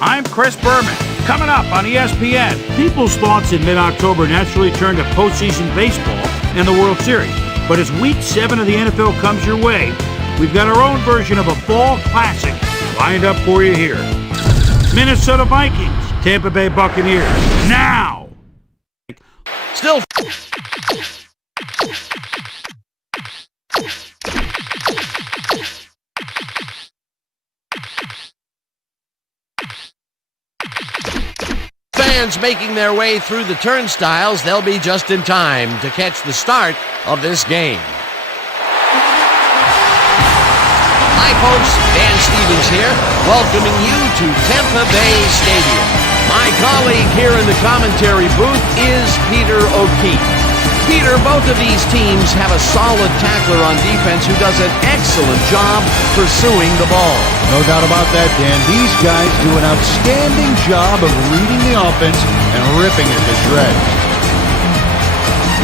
I'm Chris Berman. Coming up on ESPN, people's thoughts in mid-October naturally turn to postseason baseball and the World Series. But as Week 7 of the NFL comes your way, we've got our own version of a fall classic lined up for you here. Minnesota Vikings, Tampa Bay Buccaneers. Now! Still... Fans making their way through the turnstiles, they'll be just in time to catch the start of this game. Hi folks, Dan Stevens here, welcoming you to Tampa Bay Stadium. My colleague here in the commentary booth is Peter O'Keefe. Peter, both of these teams have a solid tackler on defense who does an excellent job pursuing the ball. No doubt about that, Dan. These guys do an outstanding job of reading the offense and ripping it to shreds.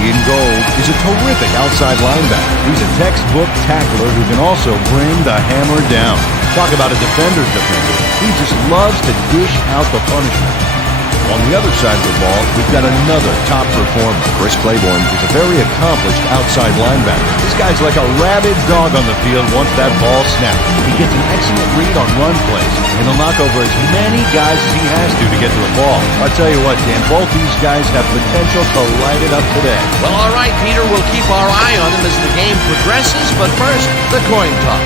In goal is a terrific outside linebacker. He's a textbook tackler who can also bring the hammer down. Talk about a defender's defender. He just loves to dish out the punishment. On the other side of the ball, we've got another top performer. Chris Claiborne is a very accomplished outside linebacker. This guy's like a rabid dog on the field once that ball snaps. He gets an excellent read on run plays, and he'll knock over as many guys as he has to get to the ball. I'll tell you what, Dan, both these guys have potential to light it up today. Well, all right, Peter, we'll keep our eye on them as the game progresses, but first, the coin toss.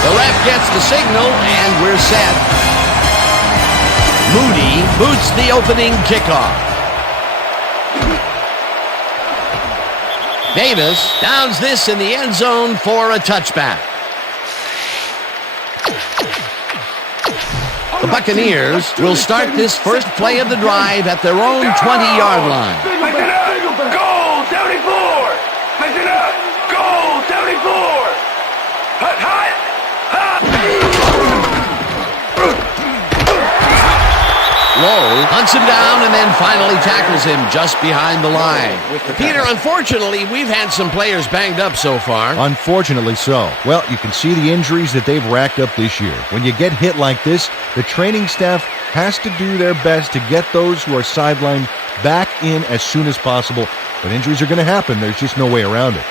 The ref gets the signal, and we're set. Moody boots the opening kickoff. Davis downs this in the end zone for a touchback. The Buccaneers will start this first play of the drive at their own 20-yard line. Goal 74! Listen up! Goal 74! Hut, hut! Lowe hunts him down and then finally tackles him just behind the line. Peter, unfortunately, we've had some players banged up so far. Unfortunately so. Well, you can see the injuries that they've racked up this year. When you get hit like this, the training staff has to do their best to get those who are sidelined back in as soon as possible. But injuries are going to happen. There's just no way around it.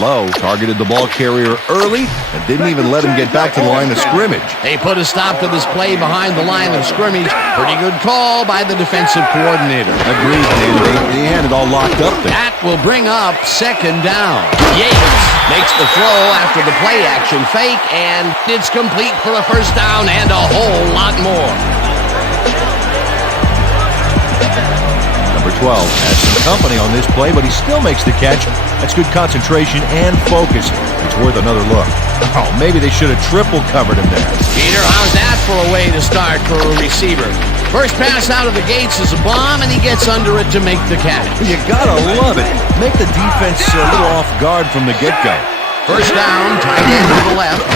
Lowe targeted the ball carrier early and didn't even let him get back to the line of scrimmage. They put a stop to this play behind the line of scrimmage. Pretty good call by the defensive coordinator. Agreed, Dan. They had it all locked up there. That will bring up second down. Yates makes the throw after the play action fake, and it's complete for a first down and a whole lot more. Number 12 has some company on this play, but he still makes the catch. That's good concentration and focus. It's worth another look. Oh, maybe they should have triple covered him there. Peter, how's that for a way to start for a receiver? First pass out of the gates is a bomb, and he gets under it to make the catch. You gotta love it. Make the defense a little off guard from the get-go. First down, tight end to the left.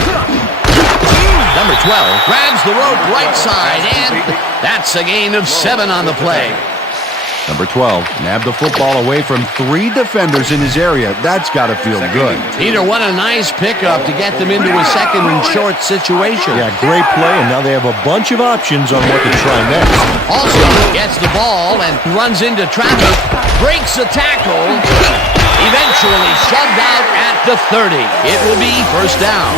Number 12 grabs the rope right side, and that's a gain of 7 on the play. Number 12 nabbed the football away from 3 defenders in his area. That's got to feel good. Peter, what a nice pickup to get them into a second and short situation. Yeah, great play, and now they have a bunch of options on what to try next. Also gets the ball and runs into traffic, breaks a tackle, eventually shoved out at the 30. It will be first down.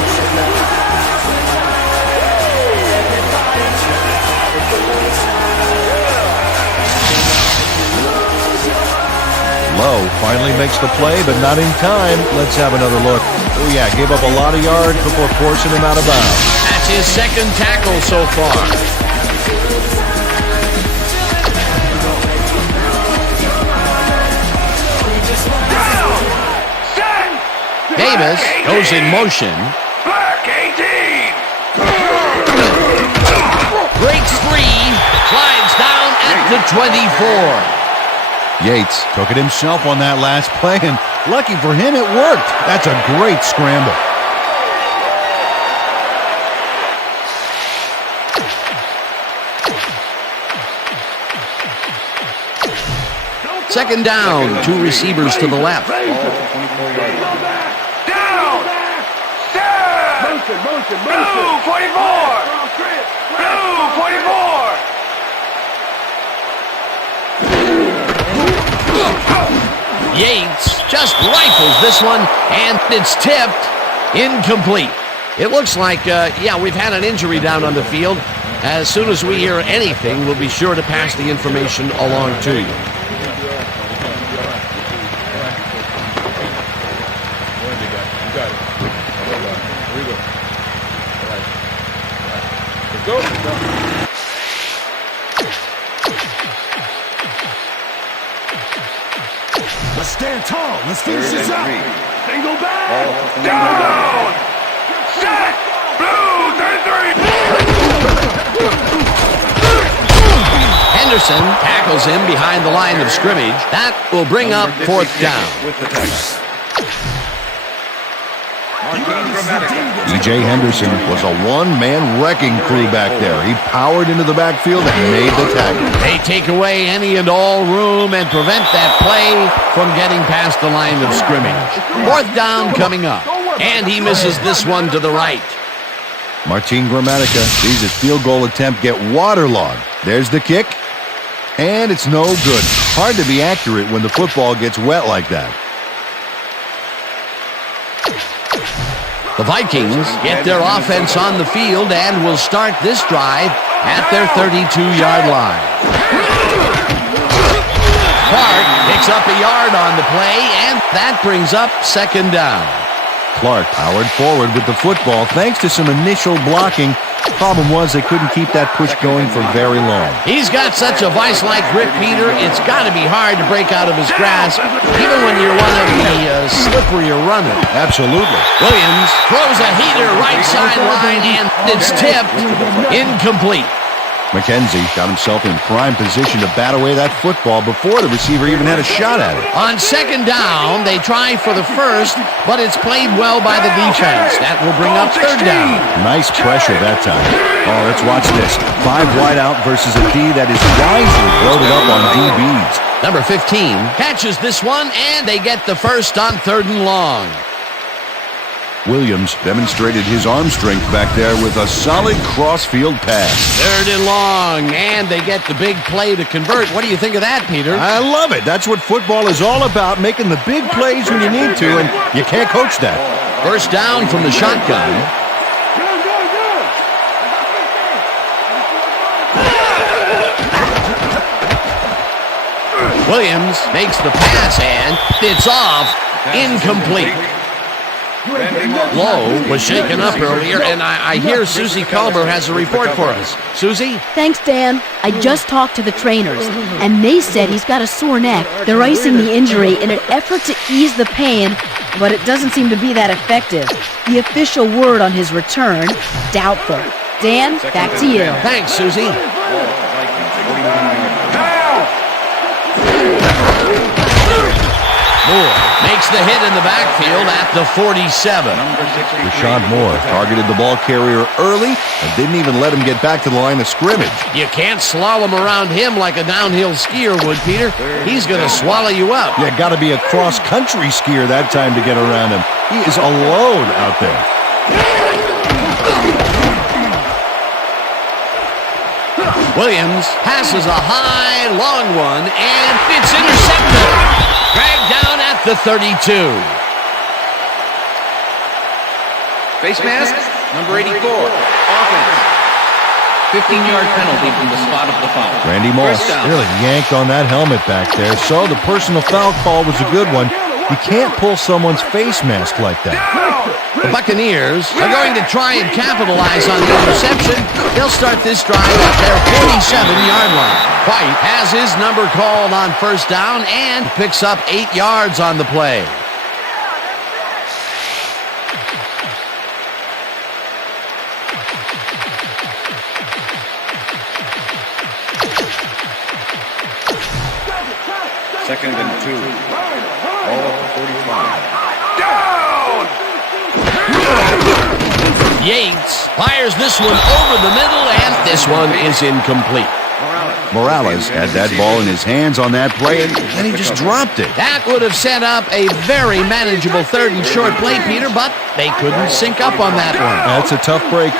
Lowe finally makes the play, but not in time. Let's have another look. Oh, yeah, gave up a lot of yards before forcing him out of bounds. That's his second tackle so far. Davis goes in motion. Black 18! Breaks free, slides down at the 24. Yates took it himself on that last play, and lucky for him, it worked. That's a great scramble. Second down, 2 receivers to the left. Down! Down! Blue 44! Blue 44! Yates just rifles this one, and it's tipped. Incomplete. It looks like, we've had an injury down on the field. As soon as we hear anything, we'll be sure to pass the information along to you. Let's stand tall. Let's finish this up. Single back! Down! Set! Blue 33! Henderson tackles him behind the line of scrimmage. That will bring up 4th down. E.J. Henderson was a one-man wrecking crew back there. He powered into the backfield and made the tackle. They take away any and all room and prevent that play from getting past the line of scrimmage. 4th down coming up, and he misses this one to the right. Martin Gramatica sees his field goal attempt get waterlogged. There's the kick, and it's no good. Hard to be accurate when the football gets wet like that. The Vikings get their offense on the field and will start this drive at their 32-yard line. Clark picks up a yard on the play, and that brings up 2nd down. Clark powered forward with the football thanks to some initial blocking. Problem was they couldn't keep that push going for very long. He's got such a vice-like grip, Peter, it's got to be hard to break out of his grasp, even when you're one of the slipperier runners. Absolutely. Williams throws a heater right sideline, and it's tipped. Incomplete. McKenzie got himself in prime position to bat away that football before the receiver even had a shot at it. On 2nd down, they try for the first, but it's played well by the defense. That will bring up 3rd down. Nice pressure that time. Oh, let's watch this. 5 wide out versus a D that is wisely loaded up on DBs. Number 15 catches this one, and they get the first on 3rd and long. Williams demonstrated his arm strength back there with a solid cross-field pass. 3rd and long, and they get the big play to convert. What do you think of that, Peter? I love it. That's what football is all about, making the big plays when you need to, and you can't coach that. 1st down from the shotgun. Williams makes the pass, and it's off. Incomplete. Lowe was shaken up earlier, and I hear Susie Culber has a report for us. Susie? Thanks, Dan. I just talked to the trainers, and they said he's got a sore neck. They're icing the injury in an effort to ease the pain, but it doesn't seem to be that effective. The official word on his return, doubtful. Dan, back to you. Thanks, Susie. Moore makes the hit in the backfield at the 47. Rashad Moore targeted the ball carrier early and didn't even let him get back to the line of scrimmage. You can't slalom around him like a downhill skier would, Peter. He's going to swallow you up. Yeah, got to be a cross-country skier that time to get around him. He is alone out there. Williams passes a high, long one, and it's intercepted. Dragged down at the 32. Face mask, number 84, offense. 15-yard penalty from the spot of the foul. Randy Moss really yanked on that helmet back there, so the personal foul call was a good one. You can't pull someone's face mask like that. The Buccaneers are going to try and capitalize on the interception. They'll start this drive at their 47-yard line. White has his number called on 1st down and picks up 8 yards on the play. Second and 2. Ball 45. Down! Yates fires this one over the middle, and this one is incomplete. Morales had that ball in his hands on that play, and then he just dropped it. That would have set up a very manageable third and short play, Peter, but they couldn't sync up on that one. That's a tough break.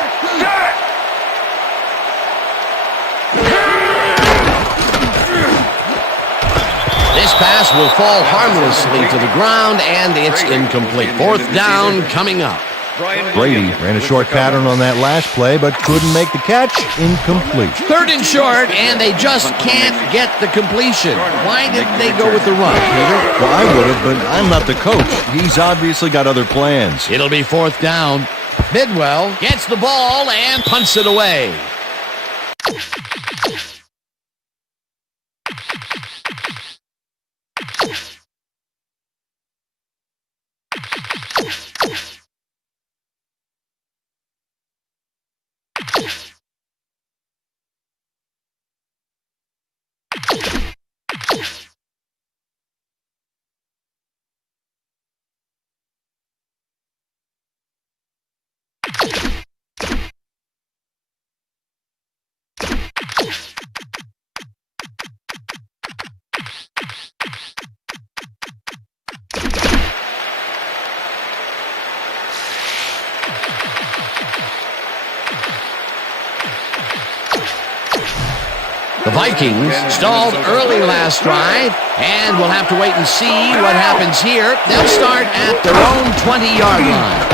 This pass will fall harmlessly to the ground, and it's incomplete. Fourth down coming up. Brady ran a short pattern on that last play, but couldn't make the catch. Incomplete. Third and short, and they just can't get the completion. Why didn't they go with the run, Peter? Well, I would have, but I'm not the coach. He's obviously got other plans. It'll be fourth down. Bidwell gets the ball and punts it away. The Vikings stalled early last drive, and we'll have to wait and see what happens here. They'll start at their own 20-yard line.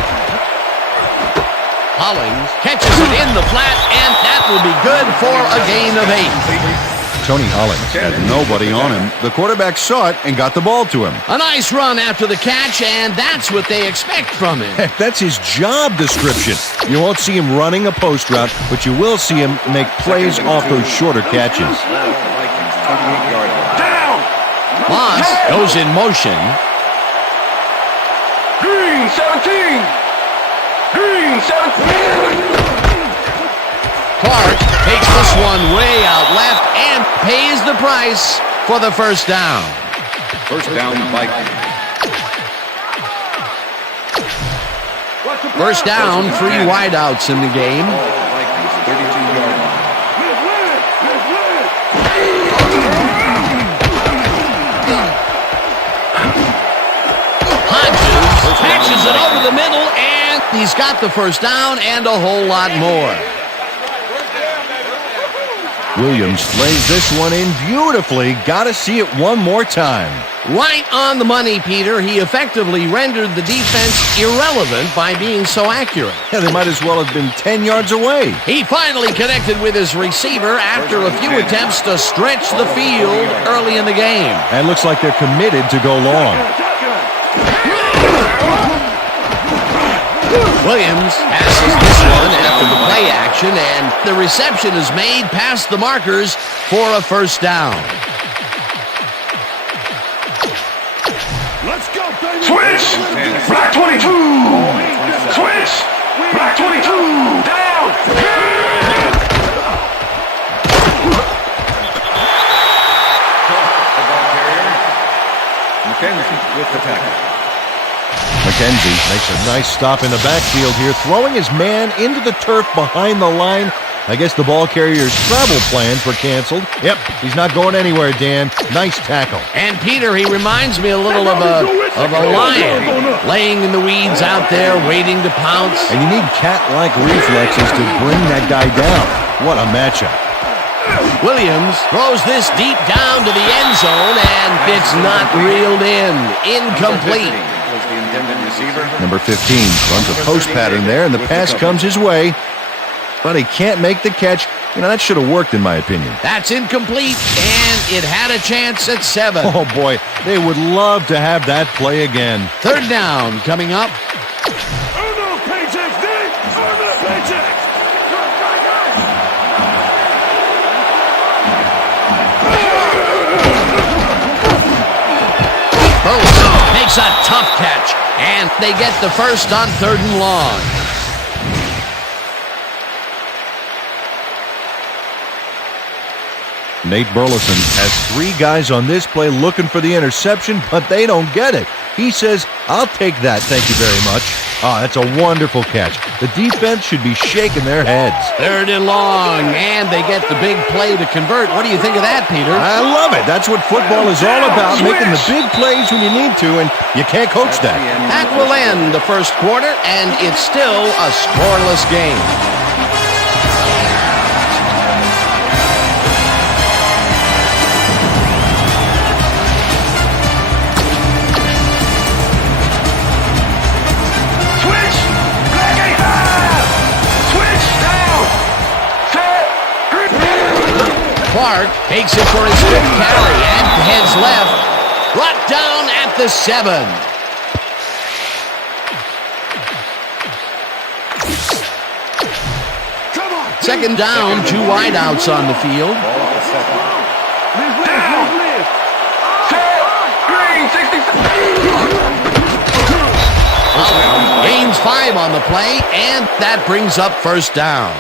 Hollings catches it in the flat, and that will be good for a gain of 8. Tony Hollings Had nobody on him. The quarterback saw it and got the ball to him. A nice run after the catch, and that's what they expect from him. Heck, that's his job description. You won't see him running a post route, but you will see him make plays off those shorter catches. Down! Moss goes in motion. Green 17! Green 17! Clark takes this one way out left and pays the price for the first down. First down, Vikings. First down, 3 wideouts in the game. Vikings, 32-yard line. Hodges patches it over the middle, and he's got the first down and a whole lot more. Williams lays this one in beautifully. Got to see it one more time. Right on the money, Peter. He effectively rendered the defense irrelevant by being so accurate. Yeah, they might as well have been 10 yards away. He finally connected with his receiver after a few attempts to stretch the field early in the game. And looks like they're committed to go long. Williams passes this one after the play action, and the reception is made past the markers for a first down. Let's go, baby. Switch! Black 22! Switch! Black 22! Down! McKenzie with the tackle. McKenzie makes a nice stop in the backfield here, throwing his man into the turf behind the line. I guess the ball carrier's travel plans were canceled. Yep, he's not going anywhere, Dan. Nice tackle. And Peter, he reminds me a little of a lion laying in the weeds out there waiting to pounce. And you need cat-like reflexes to bring that guy down. What a matchup. Williams throws this deep down to the end zone, and it's not reeled in. Incomplete. Was the intended receiver. Number 15 runs a post pattern there, and the pass comes his way. But he can't make the catch. You know, that should have worked in my opinion. That's incomplete, and it had a chance at 7. Oh, boy, they would love to have that play again. Third down coming up. Earn those paychecks, Nick! Earn those paychecks! Burleson makes a tough catch, and they get the first on 3rd and long. Nate Burleson has 3 guys on this play looking for the interception, but they don't get it. He says, "I'll take that, thank you very much." Oh, that's a wonderful catch. The defense should be shaking their heads. 3rd and long, and they get the big play to convert. What do you think of that, Peter? I love it. That's what football is all about, making the big plays when you need to, and you can't coach that. That will end the first quarter, and it's still a scoreless game. Clark takes it for his 5th carry and heads left. Brought down at the 7. Second down, 2 wideouts on the field. Gains 5 on the play, and that brings up first down.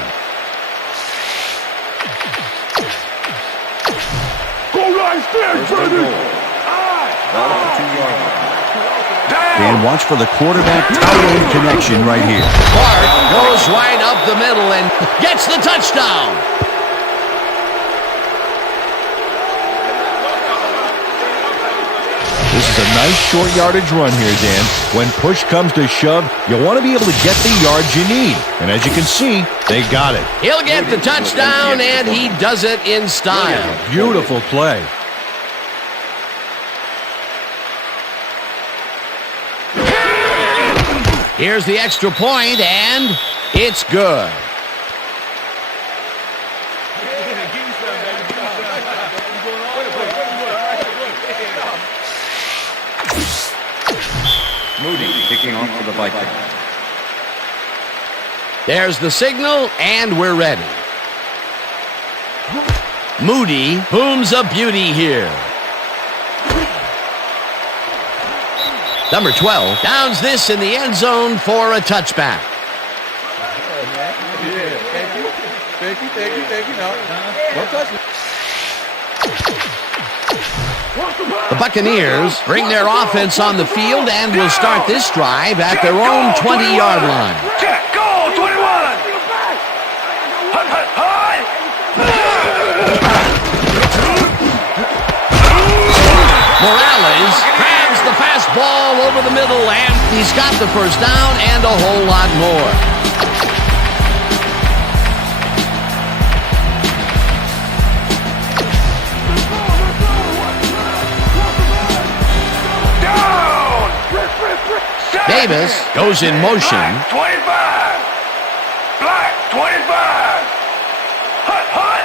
And watch for the quarterback tight end connection right here. Clark goes right up the middle and gets the touchdown. This is a nice short yardage run here, Dan. When push comes to shove, you want to be able to get the yards you need. And as you can see, they got it. He'll get the touchdown, and he does it in style. Beautiful play. Here's the extra point, and it's good. Moody kicking off for the Vikings. There's the signal, and we're ready. Moody booms a beauty here. Number 12 downs this in the end zone for a touchback. Thank you. No touch me. The Buccaneers bring their offense on the field and will start this drive at their own 20-yard line. Go, 21! Morales grabs the fastball over the middle, and he's got the first down and a whole lot more. Davis goes in motion. 25! Black, 25! Hut!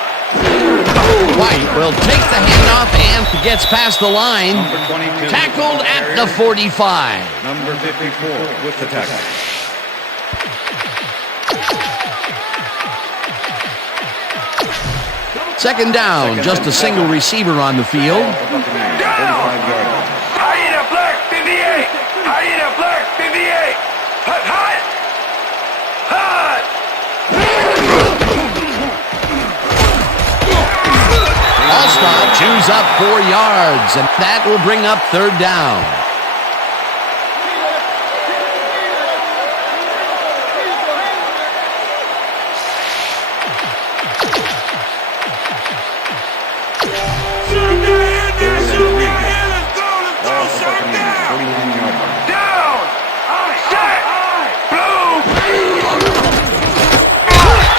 White will take the handoff and gets past the line. Number 22. Tackled at the 45. Number 54 with the tackle. Second down, just a single receiver on the field. Hyena Black, 58! Hyena Black, 58! Hut! Allstott chews up 4 yards, and that will bring up third down.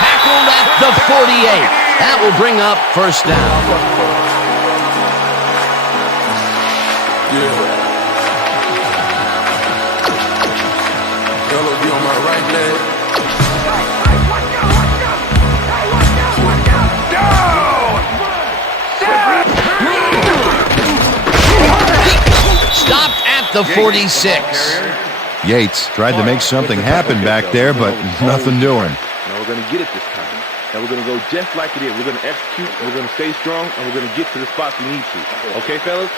Tackled at the 48. That will bring up first down. Hello, be on my right leg. Stopped at the 46. Yates tried to make something happen back there, but nothing doing. Now we're going to get it this time. And we're going to go just like it is. We're going to execute, and we're going to stay strong, and we're going to get to the spots we need to. Okay, fellas?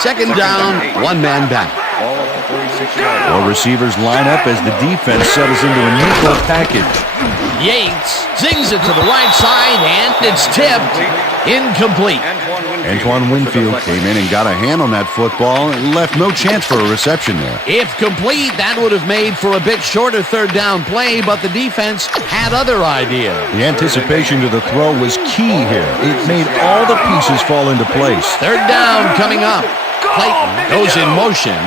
Second down, one man back. Ball at the 46. Four receivers line up as the defense settles into a nickel package. Yates zings it to the right side, and it's tipped. Incomplete. Antoine Winfield came in and got a hand on that football and left no chance for a reception there. If complete, that would have made for a bit shorter third down play, but the defense had other ideas. The anticipation to the throw was key here. It made all the pieces fall into place. Third down coming up. Clayton goes in motion.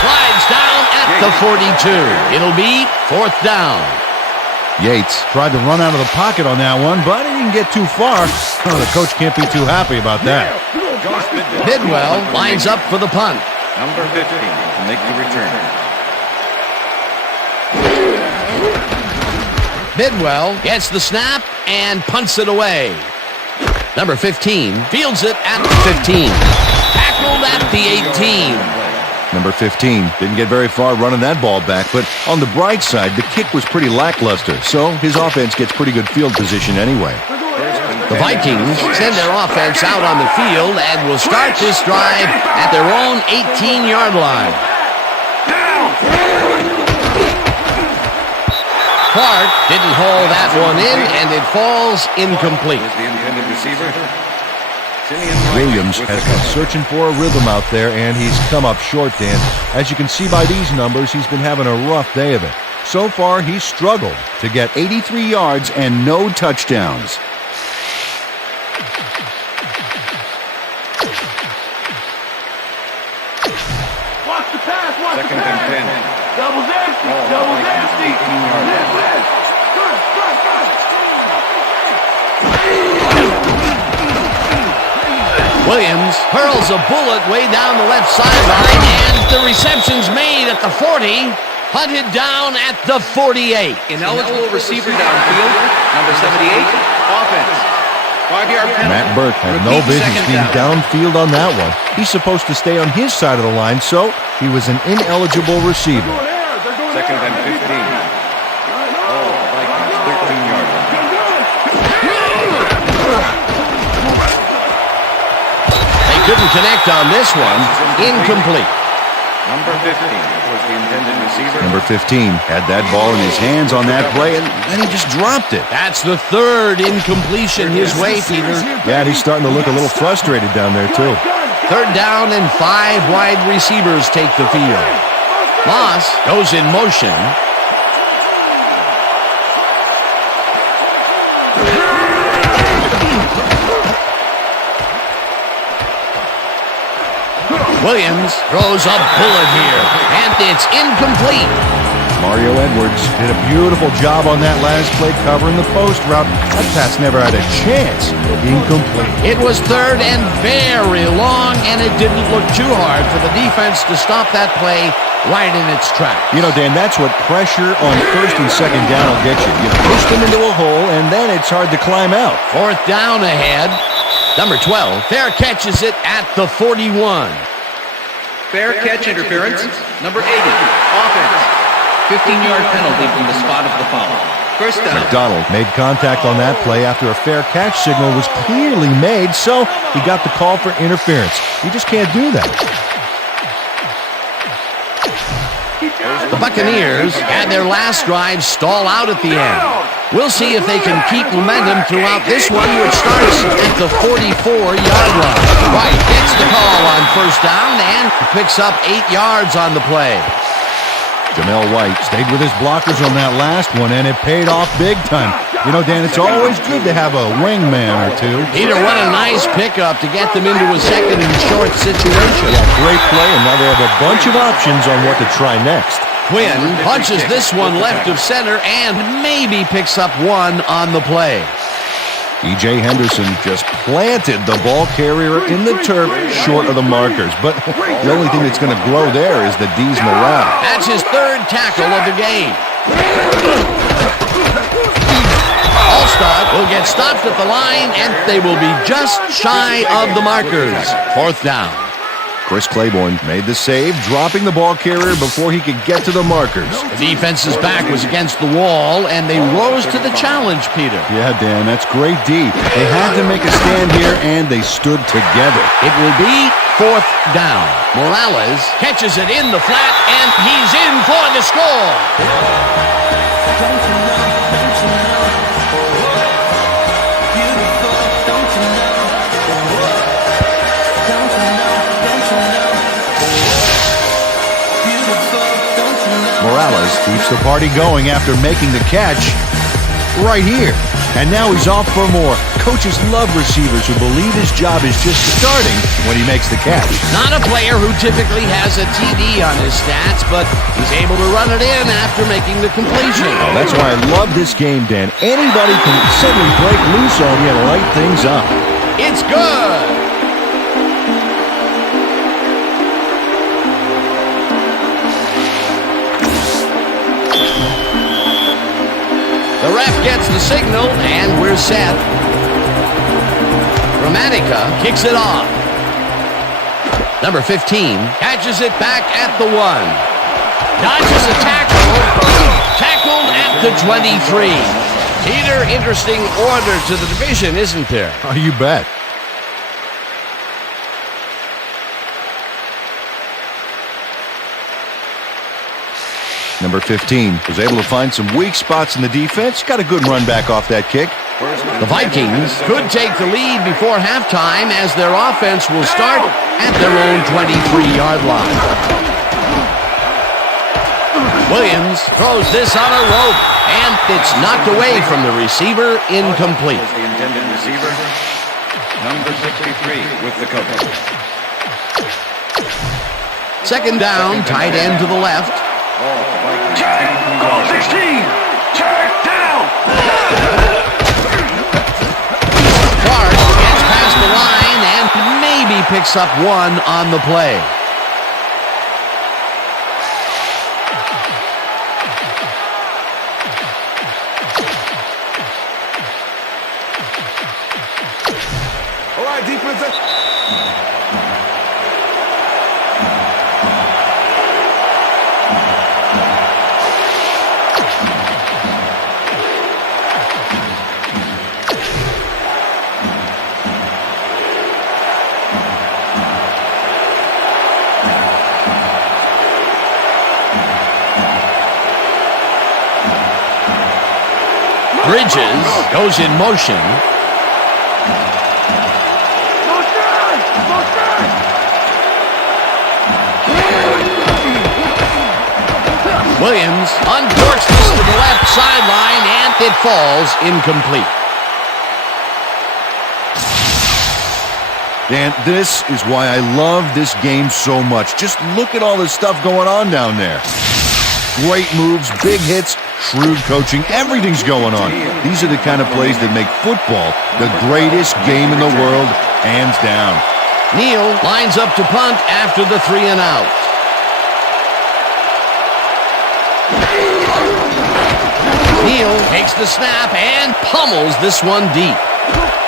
Slides down at the 42. It'll be fourth down. Yates tried to run out of the pocket on that one, but he didn't get too far. Oh, the coach can't be too happy about that. Bidwell lines up for the punt. Number 15 to make the return. Bidwell gets the snap and punts it away. Number 15 fields it at the 15. Tackled at the 18. Number 15 didn't get very far running that ball back, but on the bright side, the kick was pretty lackluster, so his offense gets pretty good field position anyway. The Vikings send their offense out on the field and will start this drive at their own 18-yard line. Clark didn't haul that one in, and it falls incomplete. Is the intended receiver. Williams has been searching for a rhythm out there, and he's come up short, Dan. As you can see by these numbers, he's been having a rough day of it. So far, he's struggled to get 83 yards and no touchdowns. Watch the pass, watch the Second pass. and 10. Doubles empty, doubles empty. 18-yard line. Williams hurls a bullet way down the left sideline, and the reception's made at the 40, hunted down at the 48. Ineligible receiver downfield. Number 78, offense. 5-yard penalty. Matt Burke had no Repeat business second being down. downfield on that one. He's supposed to stay on his side of the line, so he was an ineligible receiver. Second and 15. All Vikings 13-yard line. They couldn't connect on this one. Incomplete. Number 15 was the intended receiver. Number 15 had that ball in his hands on that play, and then he just dropped it. That's the third incompletion his way, Peter. Yeah, he's starting to look a little frustrated down there, too. Third down and 5 wide receivers take the field. Moss goes in motion. Williams throws a bullet here, and it's incomplete. Mario Edwards did a beautiful job on that last play covering the post route. That pass never had a chance. Incomplete. It was third and very long, and it didn't look too hard for the defense to stop that play right in its tracks. You know, Dan, that's what pressure on first and second down will get you. You push them into a hole, and then it's hard to climb out. Fourth down ahead. Number 12, fair catches it at the 41. Fair catch interference. Number 80, offense. 15-yard penalty from the spot of the foul. First down. McDonald made contact on that play after a fair catch signal was clearly made, so he got the call for interference. You just can't do that. The Buccaneers had their last drive stall out at the end. We'll see if they can keep momentum throughout this one, which starts at the 44-yard line. White gets the call on first down and picks up 8 yards on the play. Jamel White stayed with his blockers on that last one, and it paid off big time. You know, Dan, it's always good to have a wingman or two. Peter, what a nice pickup to get them into a second and short situation. Yeah, great play, and now they have a bunch of options on what to try next. Quinn punches this one left of center and maybe picks up one on the play. E.J. Henderson just planted the ball carrier in the turf short of the markers. But the only thing that's going to grow there is the D's morale. That's his third tackle of the game. Allstott will get stopped at the line, and they will be just shy of the markers. Fourth down. Chris Claiborne made the save, dropping the ball carrier before he could get to the markers. The defense's back was against the wall, and they rose to the challenge, Peter. Yeah, Dan, that's great D. They had to make a stand here, and they stood together. It will be 4th down. Morales catches it in the flat, and he's in for the score. Morales keeps the party going after making the catch right here. And now he's off for more. Coaches love receivers who believe his job is just starting when he makes the catch. Not a player who typically has a TD on his stats, but he's able to run it in after making the completion. Oh, that's why I love this game, Dan. Anybody can suddenly break loose on you and light things up. It's good. The ref gets the signal, and we're set. Gramatica kicks it off. Number 15 catches it back at the 1. Dodges a tackle. Tackled at the 23. Peter, interesting order to the division, isn't there? Oh, you bet. Number 15 was able to find some weak spots in the defense. Got a good run back off that kick. The Vikings could take the lead before halftime as their offense will start at their own 23-yard line. Williams throws this on a rope, and it's knocked away from the receiver, incomplete. The intended receiver, number 63 with the cover. 2nd down, tight end to the left. Call 16! Check down! Clark gets past the line and maybe picks up 1 on the play. All right, defense. Bridges goes in motion. Williams uncorks this to the left sideline, and it falls incomplete. Dan, this is why I love this game so much. Just look at all this stuff going on down there. Great moves, big hits, shrewd coaching, everything's going on. These are the kind of plays that make football the greatest game in the world, hands down. Neal lines up to punt after the 3 and out. Neal takes the snap and pummels this one deep.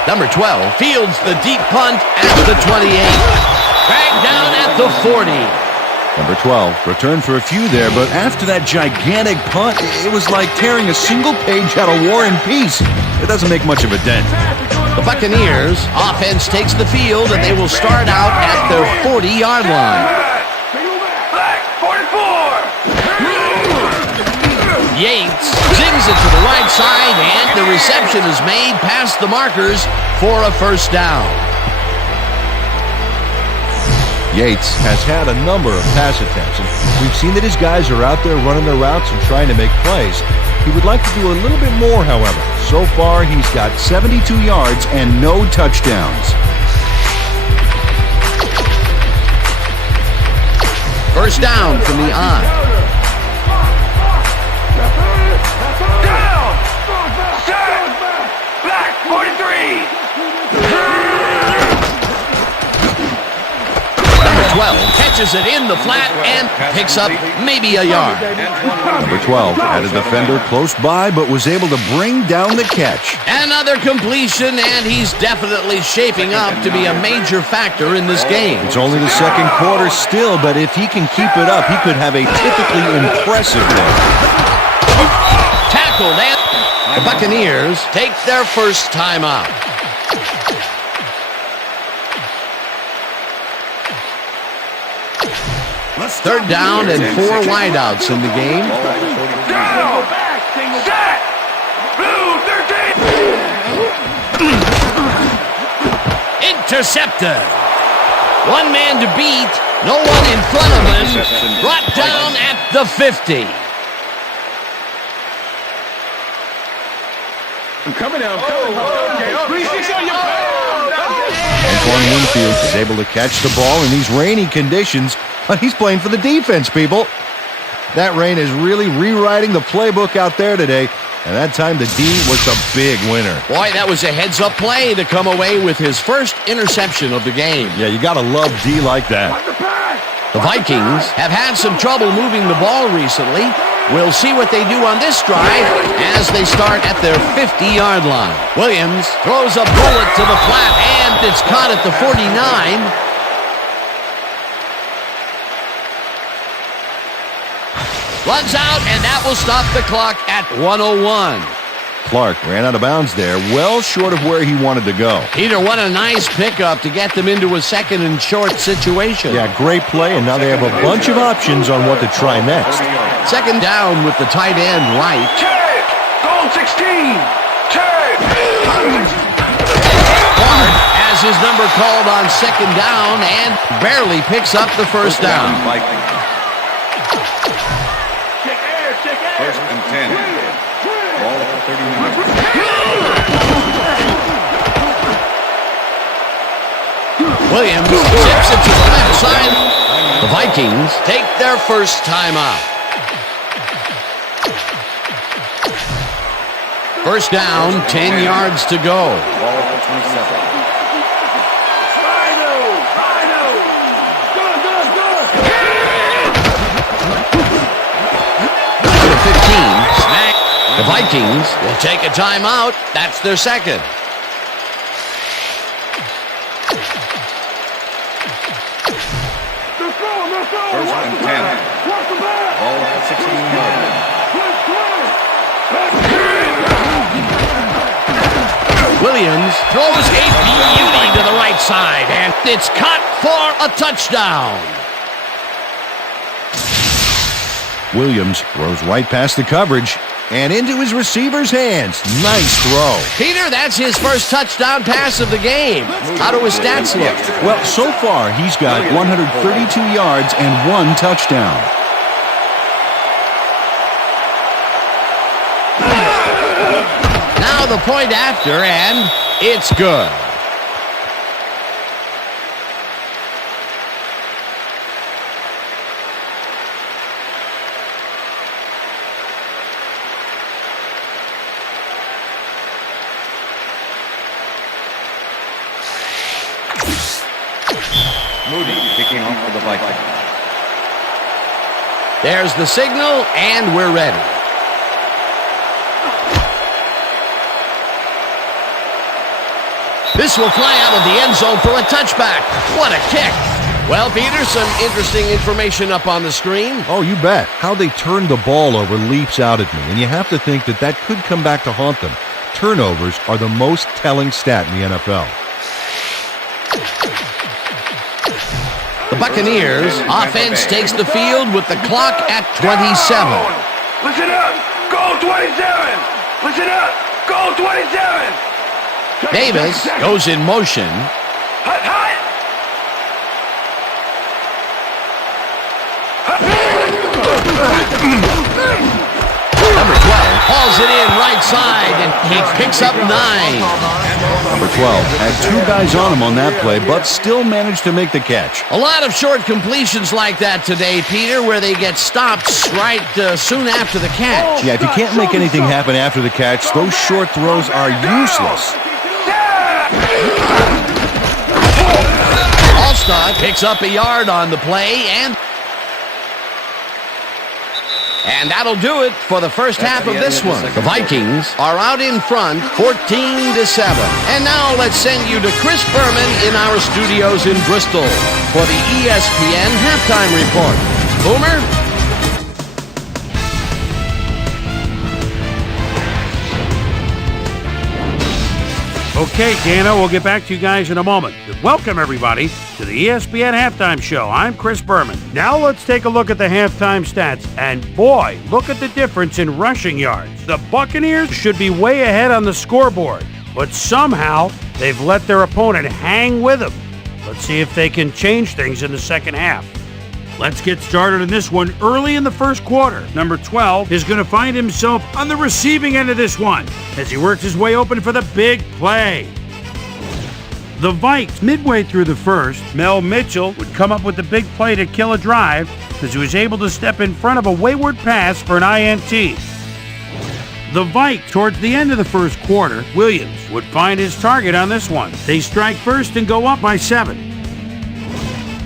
Number 12 fields the deep punt at the 28. Dragged down at the 40. Number 12 returned for a few there, but after that gigantic punt, it was like tearing a single page out of War and Peace. It doesn't make much of a dent. The Buccaneers offense takes the field, and they will start out at their 40-yard line. Black 44! Yates zings it to the right side, and the reception is made past the markers for a 1st down. Yates has had a number of pass attempts, and we've seen that his guys are out there running their routes and trying to make plays. He would like to do a little bit more, however. So far, he's got 72 yards and no touchdowns. 1st down from the eye. Down! Set! Black 43! Number 12 12 catches it in the flat and picks up maybe a yard. Number 12 had a defender close by, but was able to bring down the catch. Another completion, and he's definitely shaping up to be a major factor in this game. It's only the second quarter still, but if he can keep it up, he could have a typically impressive day. Tackled, and the Buccaneers take their first timeout. Third down and 4 wideouts in the game. Intercepted. One man to beat. No one in front of him. Brought down at the 50. I'm coming out. Antoine Winfield is able to catch the ball in these rainy conditions, but he's playing for the defense, people. That rain is really rewriting the playbook out there today, and that time the D was the big winner. Boy, that was a heads-up play to come away with his first interception of the game. Yeah, you got to love D like that. The Vikings have had some trouble moving the ball recently. We'll see what they do on this drive as they start at their 50-yard line. Williams throws a bullet to the flat, and it's caught at the 49. Runs out, and that will stop the clock at 1:01. Clark ran out of bounds there, well short of where he wanted to go. Peter, what a nice pickup to get them into a second and short situation. Yeah, great play, and now they have a bunch of options on what to try next. Second down with the tight end right. Goal 16. Clark has his number called on second down and barely picks up the first down. First and 10. Ball at the 39. Williams tips it to the left side. The Vikings take their first timeout. First down, 10 yards to go. Ball at the 27. Number 15, smack. The Vikings will take a timeout. That's their second. First and 10. Ball at the 16-yard line. Williams throws a beauty to the right side, and it's caught for a touchdown. Williams throws right past the coverage and into his receiver's hands. Nice throw. Peter, that's his first touchdown pass of the game. How do his stats look? Well, so far, he's got 132 yards and 1 touchdown. Now the point after, and it's good. Moody kicking off for the Vikings. There's the signal, and we're ready. This will fly out of the end zone for a touchback. What a kick. Well, Peter, some interesting information up on the screen. Oh, you bet. How they turned the ball over leaps out at me, and you have to think that that could come back to haunt them. Turnovers are the most telling stat in the NFL. The Buccaneers offense takes the field with the clock at 27. Listen up. Goal 27. Listen up. Goal 27. Davis goes in motion. Hut, hut. Number 12 hauls it in right side, and he picks up 9. Number 12 had 2 guys on him on that play, but still managed to make the catch. A lot of short completions like that today, Peter, where they get stopped right soon after the catch. Yeah, if you can't make anything happen after the catch, those short throws are useless. start. Picks up a yard on the play, and that'll do it for the first half of this one. The Vikings are out in front, 14-7. And now let's send you to Chris Berman in our studios in Bristol for the ESPN Halftime Report. Boomer? Okay, Dano, we'll get back to you guys in a moment. Welcome, everybody, to the ESPN Halftime Show. I'm Chris Berman. Now let's take a look at the halftime stats. And boy, look at the difference in rushing yards. The Buccaneers should be way ahead on the scoreboard, but somehow they've let their opponent hang with them. Let's see if they can change things in the second half. Let's get started in this one early in the first quarter. Number 12 is going to find himself on the receiving end of this one as he works his way open for the big play. The Vikes, midway through the first, Mel Mitchell would come up with the big play to kill a drive as he was able to step in front of a wayward pass for an INT. The Vikes, towards the end of the first quarter, Williams would find his target on this one. They strike first and go up by 7.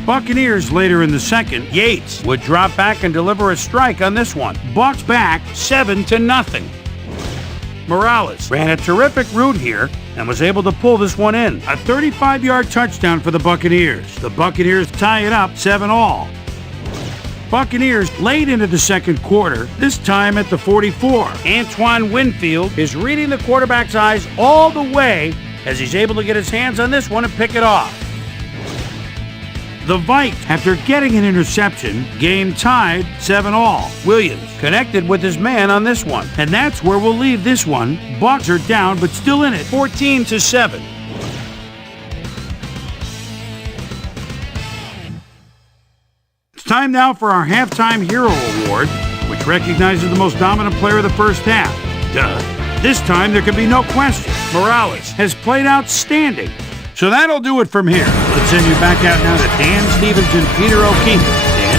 Buccaneers later in the second, Yates would drop back and deliver a strike on this one. Bucs back 7-0. Morales ran a terrific route here and was able to pull this one in. A 35-yard touchdown for the Buccaneers. The Buccaneers tie it up 7-all. Buccaneers late into the second quarter, this time at the 44. Antoine Winfield is reading the quarterback's eyes all the way as he's able to get his hands on this one and pick it off. The Vikes, after getting an interception, game tied 7-all. Williams connected with his man on this one, and that's where we'll leave this one. Bucs are down, but still in it, 14-7. It's time now for our Halftime Hero Award, which recognizes the most dominant player of the first half. Duh. This time there can be no question. Morales has played outstanding. So that'll do it from here. Let's send you back out now to Dan Stevens and Peter O'Keefe. Dan?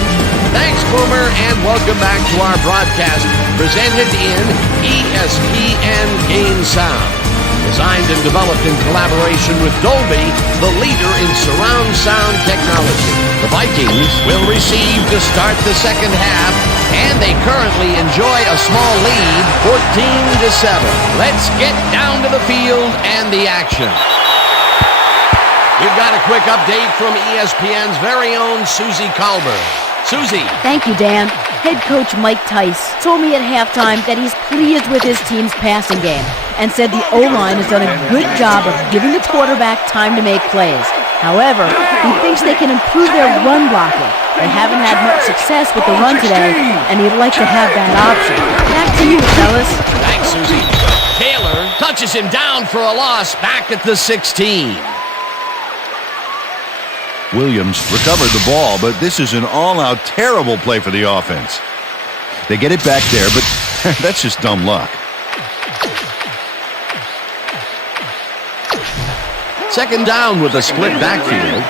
Thanks, Boomer, and welcome back to our broadcast presented in ESPN Game Sound. Designed and developed in collaboration with Dolby, the leader in surround sound technology. The Vikings will receive to start the second half, and they currently enjoy a small lead, 14-7. Let's get down to the field and the action. We've got a quick update from ESPN's very own Susie Colbert. Susie. Thank you, Dan. Head coach Mike Tice told me at halftime that he's pleased with his team's passing game and said the O-line has done a good job of giving the quarterback time to make plays. However, he thinks they can improve their run blocking. They haven't had much success with the run today, and he'd like to have that option. Back to you, fellas. Thanks, Susie. Taylor touches him down for a loss back at the 16. Williams recovered the ball, but this is an all-out terrible play for the offense. They get it back there, but that's just dumb luck. Second down with a split backfield.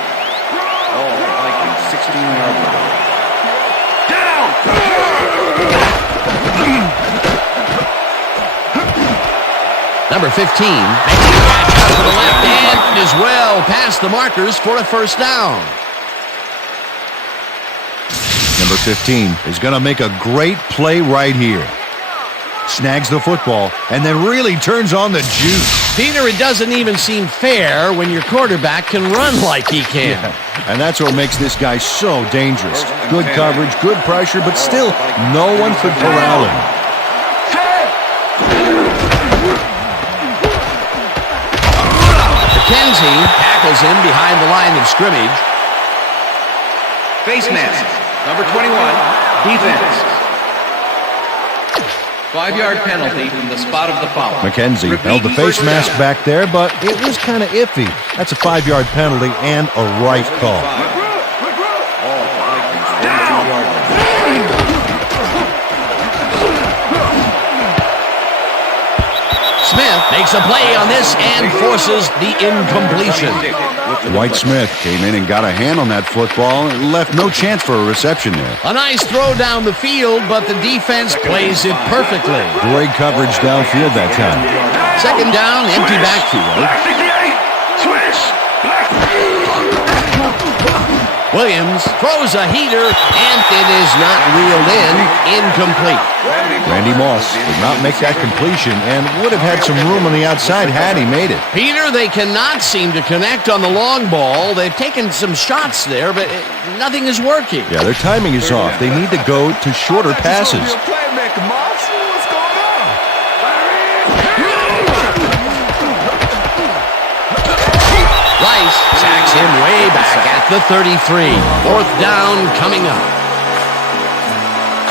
All Vikings 16-yard line. Number 15 making the catch out to the left and is well past the markers for a first down. Number 15 is going to make a great play right here. Snags the football and then really turns on the juice. Peter, it doesn't even seem fair when your quarterback can run like he can. Yeah, and that's what makes this guy so dangerous. Good coverage, good pressure, but still no one could corral him. McKenzie tackles him behind the line of scrimmage. Face mask, number 21, defense. 5-yard penalty from the spot of the foul. McKenzie held the face mask back there, but it was kind of iffy. That's a 5-yard penalty and a right call. Smith makes a play on this and forces the incompletion. Dwight Smith came in and got a hand on that football and left no chance for a reception there. A nice throw down the field, but the defense plays it perfectly. Great coverage downfield that time. Second down, empty backfield. Switch. Williams throws a heater, and it is not reeled in. Incomplete. Randy Moss did not make that completion and would have had some room on the outside had he made it. Peter, they cannot seem to connect on the long ball. They've taken some shots there, but nothing is working. Yeah, their timing is off. They need to go to shorter passes. Rice sacks him way back at the 33. Fourth down coming up.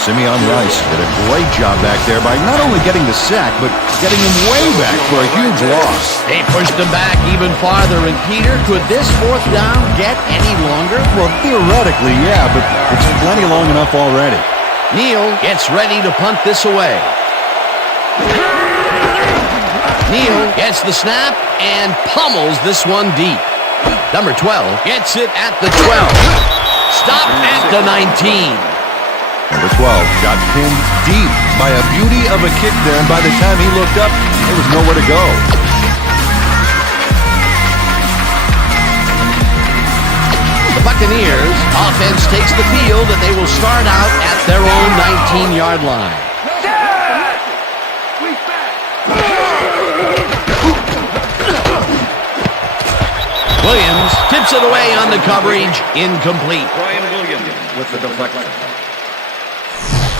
Simeon Rice did a great job back there by not only getting the sack, but getting him way back for a huge loss. They pushed him back even farther, and Peter, could this fourth down get any longer? Well, theoretically, yeah, but it's plenty long enough already. Neal gets ready to punt this away. Neal gets the snap and pummels this one deep. Number 12 gets it at the 12. Stop at the 19. Number 12 got pinned deep by a beauty of a kick there, and by the time he looked up, there was nowhere to go. The Buccaneers offense takes the field, and they will start out at their own 19-yard line. Williams tips it away on the coverage. Incomplete. Brian Williams with the deflection.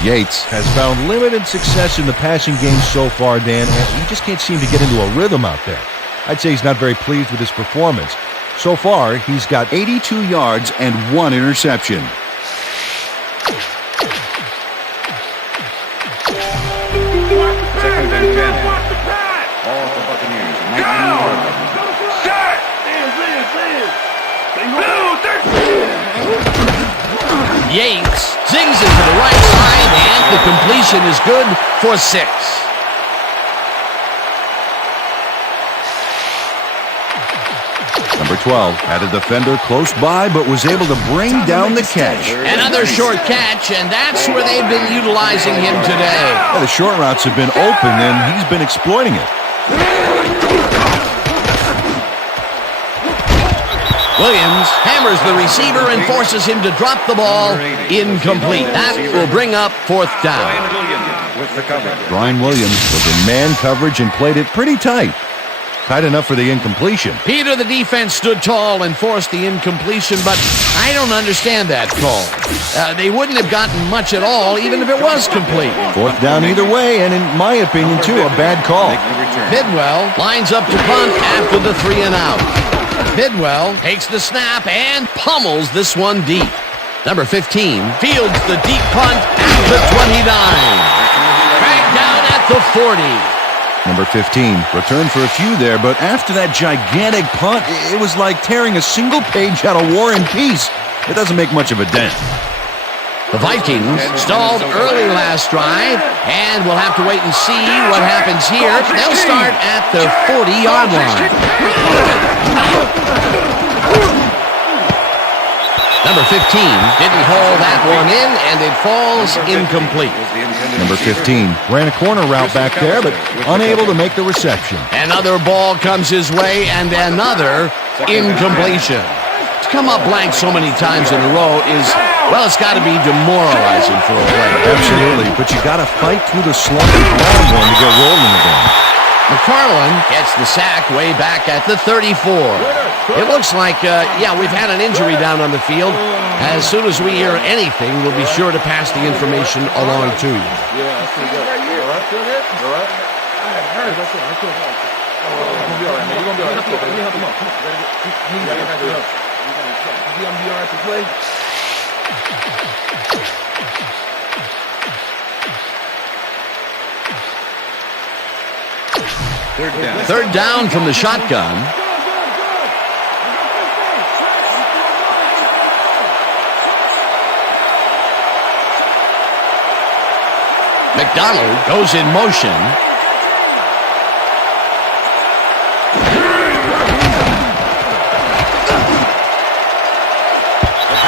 Yates has found limited success in the passing game so far, Dan, and he just can't seem to get into a rhythm out there. I'd say he's not very pleased with his performance. So far, he's got 82 yards and 1 interception. Second and 10. All the Buccaneers. 19-yard line. Yates zings it to the right side, and the completion is good for 6. Number 12 had a defender close by, but was able to bring down the catch. Another short catch, and that's where they've been utilizing him today. Yeah, the short routes have been open, and he's been exploiting it. Williams hammers the receiver and forces him to drop the ball. Incomplete. That will bring up fourth down. Brian Williams with the coverage. Brian Williams was in man coverage and played it pretty tight. Tight enough for the incompletion. Peter, the defense stood tall and forced the incompletion, but I don't understand that call. They wouldn't have gotten much at all, even if it was complete. Fourth down either way, and in my opinion, too, a bad call. Bidwell lines up to punt after the 3 and out. Bidwell takes the snap and pummels this one deep. Number 15 fields the deep punt at the 29. Back down at the 40. Number 15 returned for a few there, but after that gigantic punt, it was like tearing a single page out of War and Peace. It doesn't make much of a dent. The Vikings stalled early last drive, and we'll have to wait and see what happens here. They'll start at the 40-yard line. Number 15 didn't haul that one in, and it falls incomplete. Number 15 ran a corner route back there, but unable to make the reception. Another ball comes his way, and another incompletion. To come up blank so many times in a row is, well, it's got to be demoralizing for a player. Absolutely, but you got to fight through the slump and ground one to get rolling again. McFarland gets the sack way back at the 34. It looks like, we've had an injury down on the field. As soon as we hear anything, we'll be sure to pass the information along to you. Third down from the shotgun. McDonald goes in motion.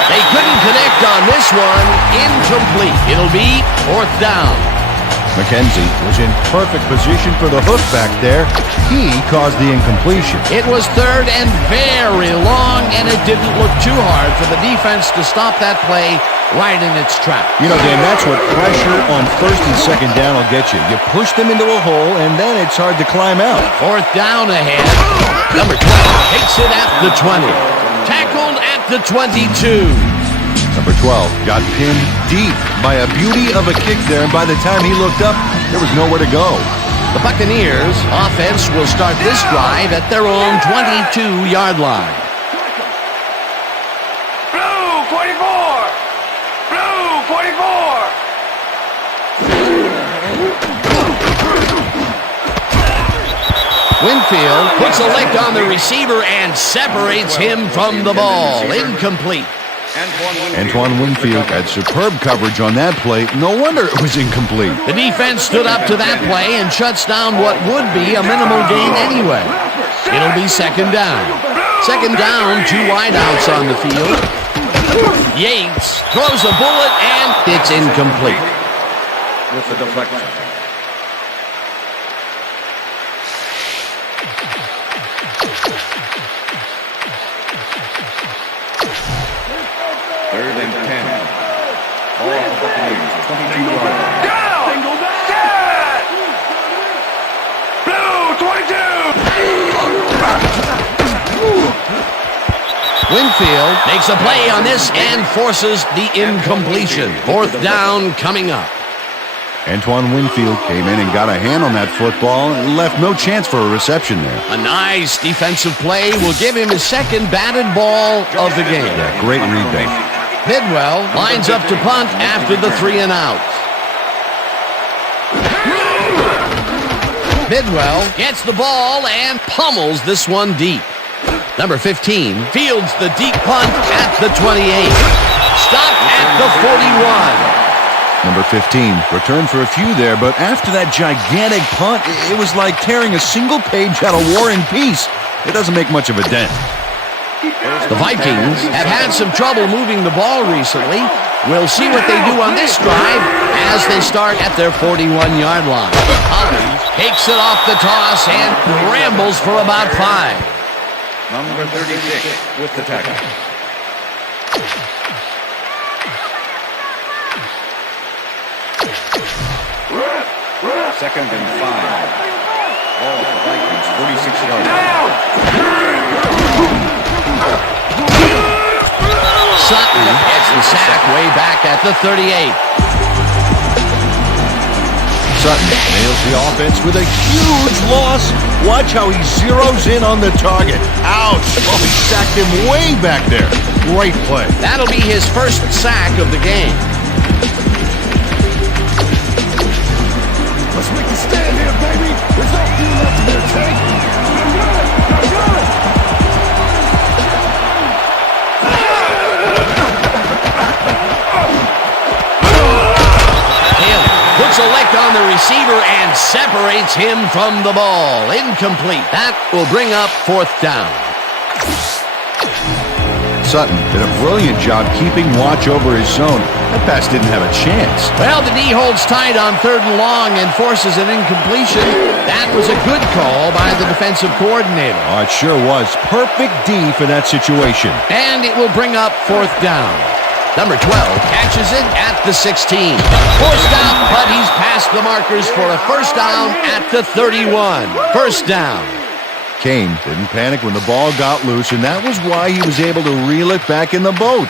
They couldn't connect on this one. Incomplete. It'll be fourth down. McKenzie was in perfect position for the hook back there. He caused the incompletion. It was third and very long, and it didn't look too hard for the defense to stop that play right in its tracks. You know, Dan, that's what pressure on first and second down will get you. You push them into a hole, and then it's hard to climb out. Fourth down ahead. Number 12 takes it at the 20. Tackled at the 22. Number 12 got pinned deep by a beauty of a kick there, and by the time he looked up, there was nowhere to go. The Buccaneers offense will start this drive at their own 22-yard line. Blue 44! Blue 44! Winfield puts a leg on the receiver and separates him from the ball. Incomplete. Antoine Winfield had superb coverage on that play. No wonder it was incomplete. The defense stood up to that play and shuts down what would be a minimal gain anyway. It'll be second down. Second down, 2 wideouts on the field. Yates throws a bullet and it's incomplete. With the deflection. Third and 10. All Buccaneers, 22 yards. Go! Set! Blue 22! Winfield makes a play on this and forces the incompletion. Fourth down coming up. Antoine Winfield came in and got a hand on that football and left no chance for a reception there. A nice defensive play will give him his second batted ball of the game. Yeah, great read there. Bidwell lines up to punt after the 3 and out. Bidwell gets the ball and pummels this one deep. Number 15 fields the deep punt at the 28. Stopped at the 41. Number 15 returned for a few there, but after that gigantic punt, it was like tearing a single page out of War and Peace. It doesn't make much of a dent. The Vikings have had some trouble moving the ball recently. We'll see what they do on this drive as they start at their 41-yard line. Collins takes it off the toss and rambles for about 5. Number 36 with the tackle. Second and 5. All the Vikings, 46 yards. Sutton gets the sack way back at the 38. Sutton nails the offense with a huge loss. Watch how he zeroes in on the target. Ouch! Oh, he sacked him way back there. Great play. That'll be his first sack of the game. Let's make a stand here, baby! There's no fuel left in their tank! Hill puts a lick on the receiver and separates him from the ball. Incomplete. That will bring up fourth down. Sutton did a brilliant job keeping watch over his zone. That pass didn't have a chance. Well, the D holds tight on third and long and forces an incompletion. That was a good call by the defensive coordinator. Oh, it sure was. Perfect D for that situation. And it will bring up fourth down. Number 12 catches it at the 16. Forced out, but he's past the markers for a first down at the 31. First down. Kane didn't panic when the ball got loose, and that was why he was able to reel it back in the boat.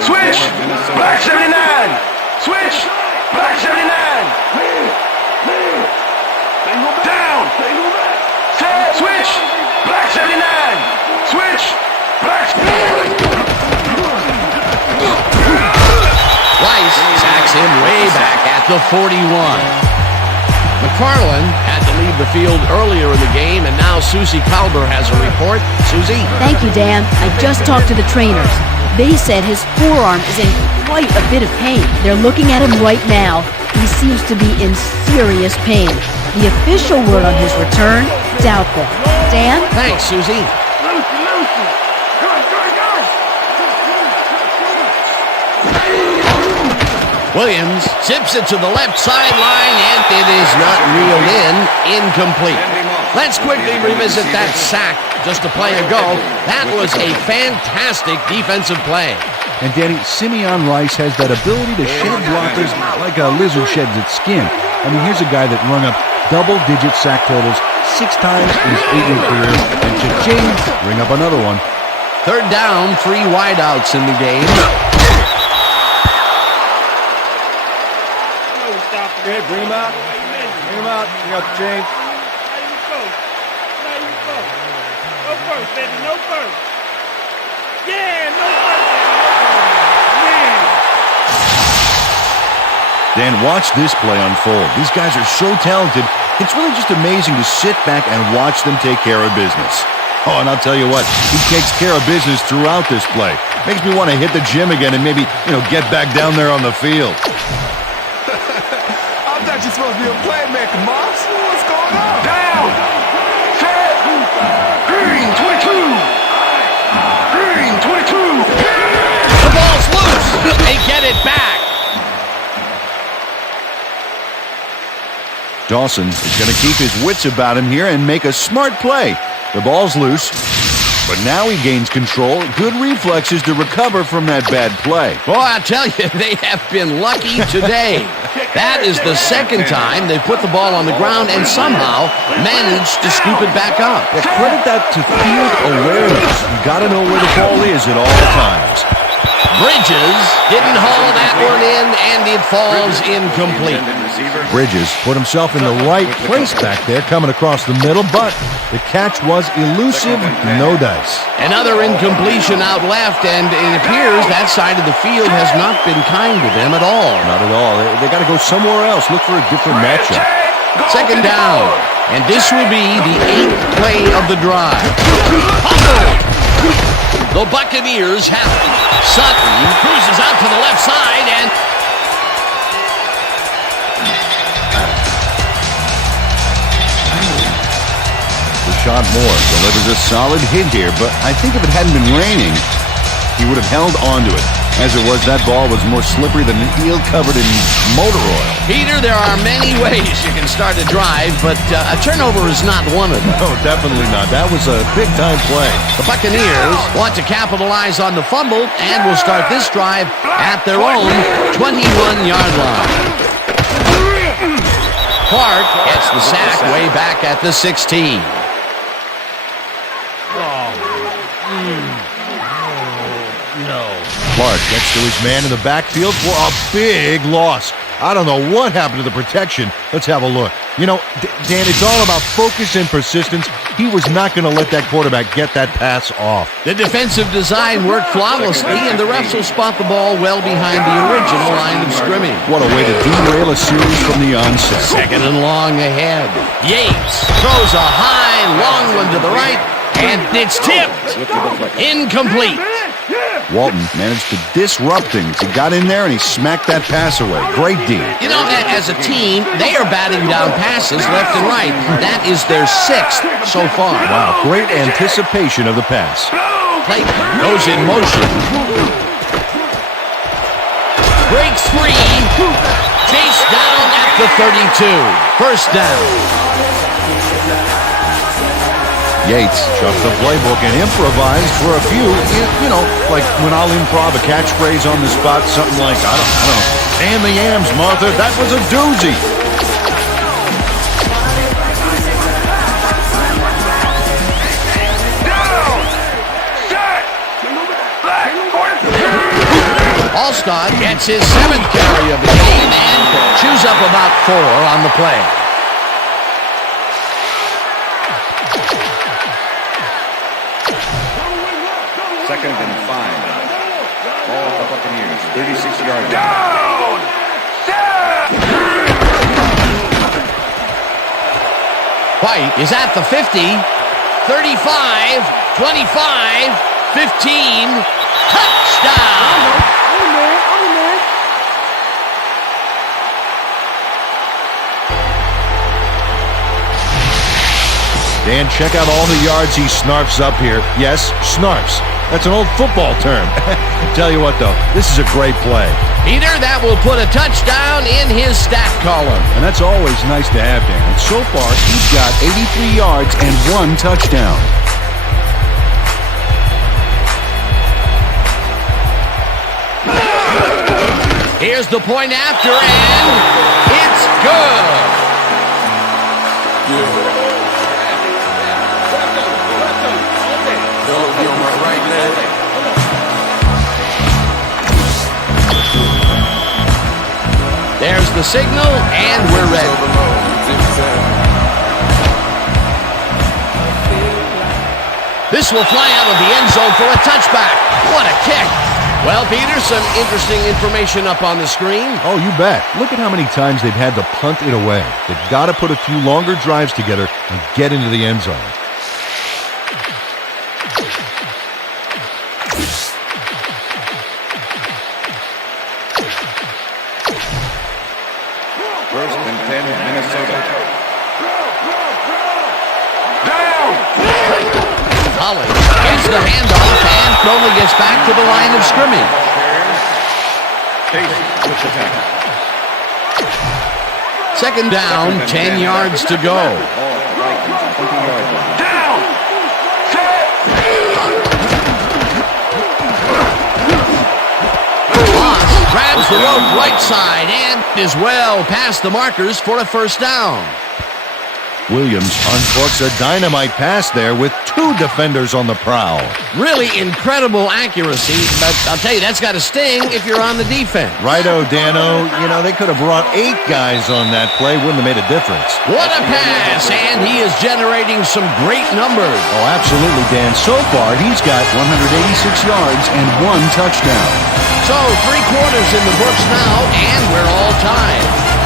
Switch! Black 79! Switch! Black 79! Down! Set! Switch! Black 79! Switch! Black... Rice sacks him way back at the 41. McFarland had to leave the field earlier in the game, and now Susie Kalber has a report. Susie? Thank you, Dan. I just talked to the trainers. They said his forearm is in quite a bit of pain. They're looking at him right now. He seems to be in serious pain. The official word on his return, doubtful. Dan? Thanks, Susie. Williams zips it to the left sideline, and it is not reeled in. Incomplete. Let's quickly revisit that sack just a play ago. That was a fantastic defensive play. And Danny, Simeon Rice has that ability to shed blockers like a lizard sheds its skin. I mean, here's a guy that rung up double-digit sack totals 6 times in his 8-year career, and cha-ching, ring up another one. Third down, 3 wideouts in the game. Okay, bring him out. Bring him out. Bring out the chain. No first, baby. No first. Yeah, no first. Man. Dan, watch this play unfold. These guys are so talented, it's really just amazing to sit back and watch them take care of business. Oh, and I'll tell you what, he takes care of business throughout this play. Makes me want to hit the gym again and maybe, get back down there on the field. I thought you're supposed to be a playmaker, Moss. What's going on? Down! Set! Green, 22! Green, 22! The ball's loose! They get it back! Dawson is going to keep his wits about him here and make a smart play. The ball's loose, but now he gains control. Good reflexes to recover from that bad play. Boy, I tell you, they have been lucky today. That is the second time they put the ball on the ground and somehow managed to scoop it back up. Yeah, credit that to field awareness. You got to know where the ball is at all times. Bridges didn't haul that one in, and it falls incomplete. Bridges put himself in the right place back there, coming across the middle, but the catch was elusive, no dice. Another incompletion out left, and it appears that side of the field has not been kind to them at all. Not at all. They got to go somewhere else, look for a different matchup. Second down, and this will be the 8th play of the drive. The Buccaneers have it. Sutton cruises out to the left side, and Rashad Moore delivers a solid hit here, but I think if it hadn't been raining, he would have held onto it. As it was, that ball was more slippery than an eel covered in motor oil. Peter, there are many ways you can start a drive, but a turnover is not one of them. No, definitely not. That was a big-time play. The Buccaneers want to capitalize on the fumble and will start this drive at their own 21-yard line. Clark gets the sack way back at the 16. Clark gets to his man in the backfield for a big loss. I don't know what happened to the protection. Let's have a look. Dan, it's all about focus and persistence. He was not going to let that quarterback get that pass off. The defensive design worked flawlessly, and the refs will spot the ball well behind the original line of scrimmage. What a way to derail a series from the onset. Second and long ahead. Yates throws a high, long one to the right, and it's tipped. Incomplete. Walton managed to disrupt things. He got in there and he smacked that pass away. Great D. As a team, they are batting down passes left and right. That is their 6th so far. Wow, great anticipation of the pass. Clayton goes in motion. Breaks free. Chased down at the 32. First down. Yates chucked the playbook and improvised for a few, like when I'll improv a catchphrase on the spot, something like, I don't know, damn the yams, Martha, that was a doozy. Alstott gets his 7th carry of the game and chews up about 4 on the play. Second and 5. Ball at the Buccaneers, 36-yard line. Down! White is at the 50, 35, 25, 15, touchdown! Dan, check out all the yards he snarfs up here. Yes, snarfs. That's an old football term. Tell you what, though, this is a great play. Peter, that will put a touchdown in his stat column. And that's always nice to have, Dan. And so far, he's got 83 yards and 1 touchdown. Here's the point after, and it's good. There's the signal, and we're ready. This will fly out of the end zone for a touchback. What a kick. Well, Peter, some interesting information up on the screen. Oh, you bet. Look at how many times they've had to punt it away. They've got to put a few longer drives together and get into the end zone. First and 10, Minnesota. Holly gets the handoff and only gets back to the line of scrimmage. Second down, 10 yards to go. Moss grabs the rope right side and is well past the markers for a first down. Williams uncorks a dynamite pass there with 2 defenders on the prowl. Really incredible accuracy, but I'll tell you, that's got to sting if you're on the defense. Righto, Dano. You know, they could have brought 8 guys on that play. Wouldn't have made a difference. What a pass, and he is generating some great numbers. Oh, absolutely, Dan. So far, he's got 186 yards and 1 touchdown. So, 3 quarters in the books now, and we're all tied.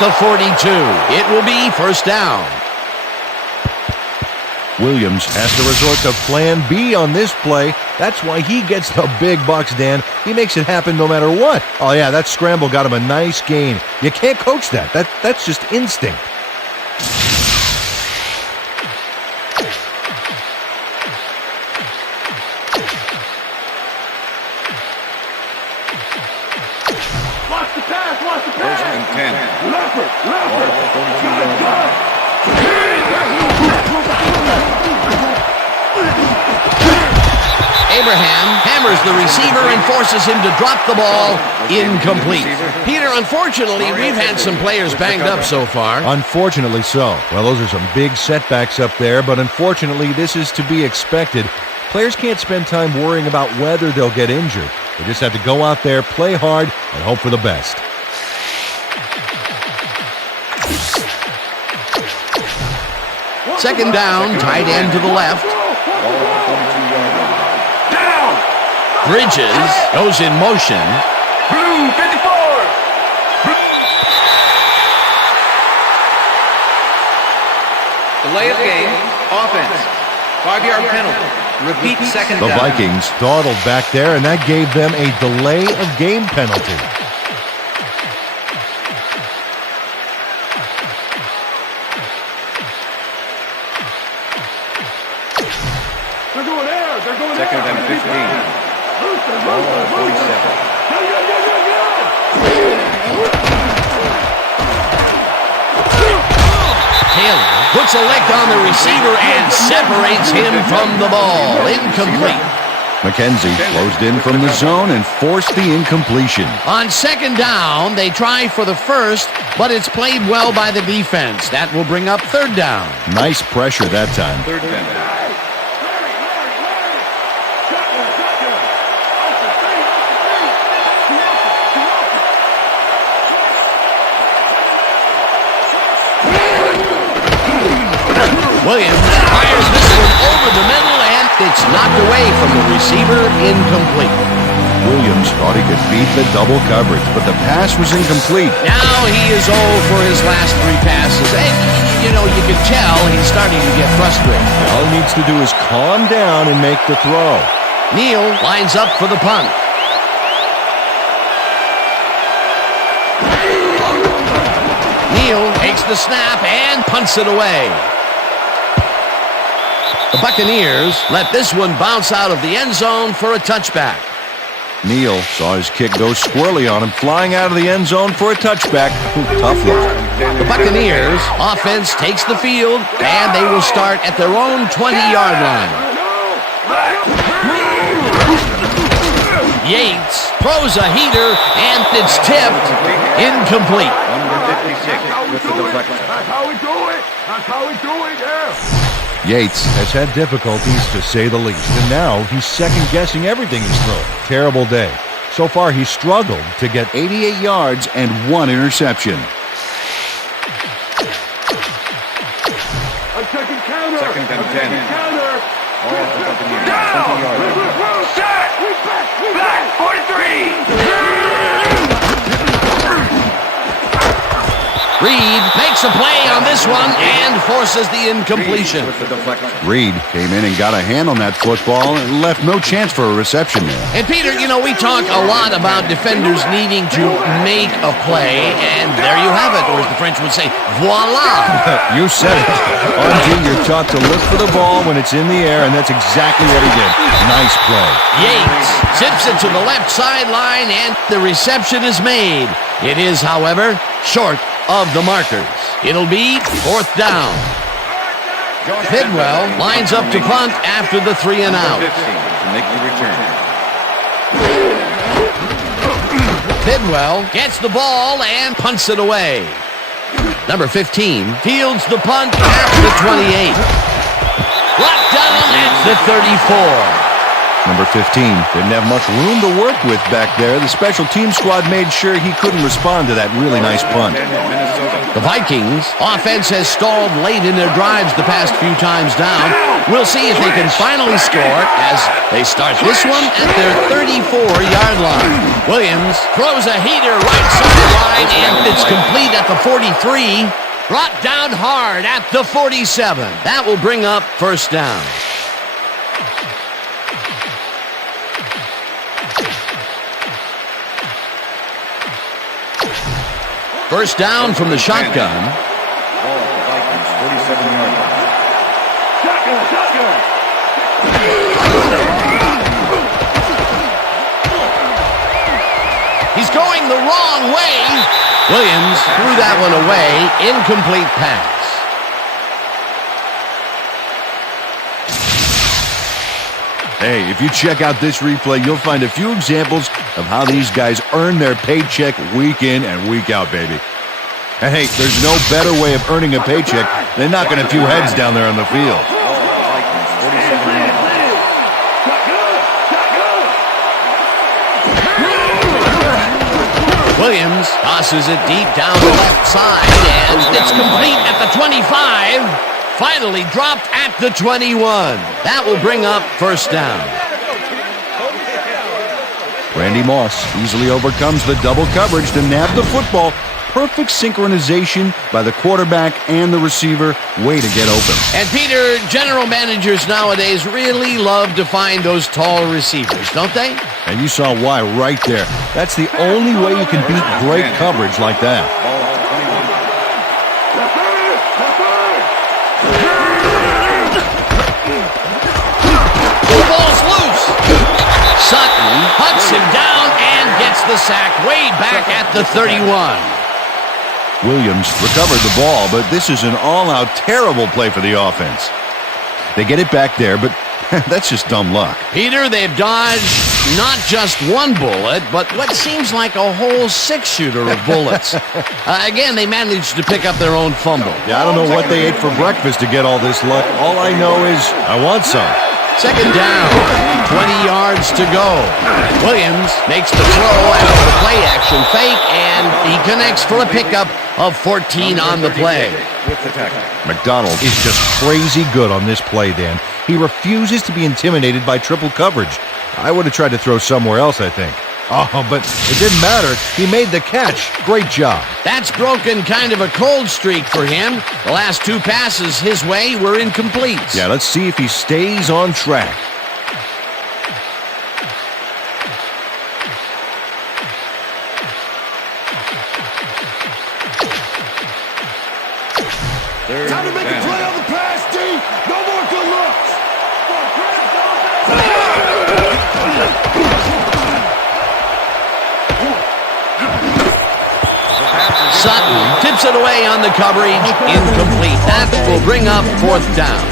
The 42. It will be first down. Williams has to resort to plan B on this play. That's why he gets the big bucks, Dan. He makes it happen no matter what. Oh, yeah, that scramble got him a nice gain. You can't coach that. That's just instinct. First and 10. Abraham hammers the receiver and forces him to drop the ball. Incomplete. Peter, unfortunately, we've had some players banged up so far. Unfortunately so. Well, those are some big setbacks up there, but unfortunately, this is to be expected. Players can't spend time worrying about whether they'll get injured. They just have to go out there, play hard, and hope for the best. Second down, tight end to the left. Bridges goes in motion. Blue 54. Delay of game. Offense. 5-yard penalty. Repeat second The down. Vikings dawdled back there, and that gave them a delay of game penalty. They're going there. They're going Second there. and 15. Ball at 47. Taylor puts a leg on the receiver and separates him from the ball. Incomplete. McKenzie closed in from the zone and forced the incompletion. On second down, they try for the first, but it's played well by the defense. That will bring up third down. Nice pressure that time. Third down. Williams fires this one over the middle, and it's knocked away from the receiver. Incomplete. Williams thought he could beat the double coverage, but the pass was incomplete. Now he is 0 for his last 3 passes. And, you can tell he's starting to get frustrated. All he needs to do is calm down and make the throw. Neal lines up for the punt. Neal takes the snap and punts it away. The Buccaneers let this one bounce out of the end zone for a touchback. Neal saw his kick go squirrely on him, flying out of the end zone for a touchback. Tough luck. The Buccaneers offense takes the field, and they will start at their own 20-yard line. Yates throws a heater, and it's tipped incomplete. Number 56 with the deflection. That's how we do it. That's how we do it, yeah. Yates has had difficulties, to say the least, and now he's second-guessing everything he's thrown. Terrible day. So far, he's struggled to get 88 yards and 1 interception. I'm checking counter. Second and 10. Counter. All of the Buccaneers. 20 yards. Set. Back. 43. Reed makes a play on this one and forces the incompletion. With the deflection. Reed came in and got a hand on that football and left no chance for a reception there. And Peter, we talk a lot about defenders needing to make a play, and there you have it, or as the French would say, voila. You said it. RG, you're taught to look for the ball when it's in the air, and that's exactly what he did. Nice play. Yates zips it to the left sideline, and the reception is made. It is, however, short of the markers. It'll be 4th down. Bidwell lines up to punt after the 3 and out. 15 to make the return. Bidwell gets the ball and punts it away. Number 15 fields the punt at the 28. Brought down at the 34. Number 15 didn't have much room to work with back there. The special team squad made sure he couldn't respond to that really nice punt. The Vikings offense has stalled late in their drives the past few times down. We'll see if they can finally score as they start this one at their 34-yard line. Williams throws a heater right sideline, and it's complete at the 43. Brought down hard at the 47. That will bring up 1st down. First down from the shotgun. Ball at the Vikings, 47-yard line. Shotgun. He's going the wrong way. Williams threw that one away. Incomplete pass. Hey, if you check out this replay, you'll find a few examples of how these guys earn their paycheck week in and week out, baby. And hey, there's no better way of earning a paycheck than knocking a few heads down there on the field. Ball at the Vikings, 47-yard line. Williams tosses it deep down the left side, and it's complete at the 25. Finally dropped at the 21. That will bring up 1st down. Randy Moss easily overcomes the double coverage to nab the football. Perfect synchronization by the quarterback and the receiver. Way to get open. And Peter, general managers nowadays really love to find those tall receivers, don't they? And you saw why right there. That's the only way you can beat great coverage like that. Ball at the 21. The ball's loose. Sutton hunts him down and gets the sack way back at the 31. Williams recovered the ball, but this is an all-out terrible play for the offense. They get it back there, but that's just dumb luck. Peter, they've dodged not just one bullet, but what seems like a whole 6-shooter of bullets. Again, they managed to pick up their own fumble. Yeah, I don't know what they ate for breakfast to get all this luck. All I know is I want some. Second down, 20 yards to go. Williams makes the throw after the play-action fake, and he connects for a pickup of 14 on the play. McDonald is just crazy good on this play, Dan. He refuses to be intimidated by triple coverage. I would have tried to throw somewhere else, I think. Oh, but it didn't matter. He made the catch. Great job. That's broken kind of a cold streak for him. The last 2 passes his way were incomplete. Yeah, let's see if he stays on track. Time to make a play on the pass, D. No more good looks. Sutton tips it away on the coverage. Incomplete. That will bring up 4th down.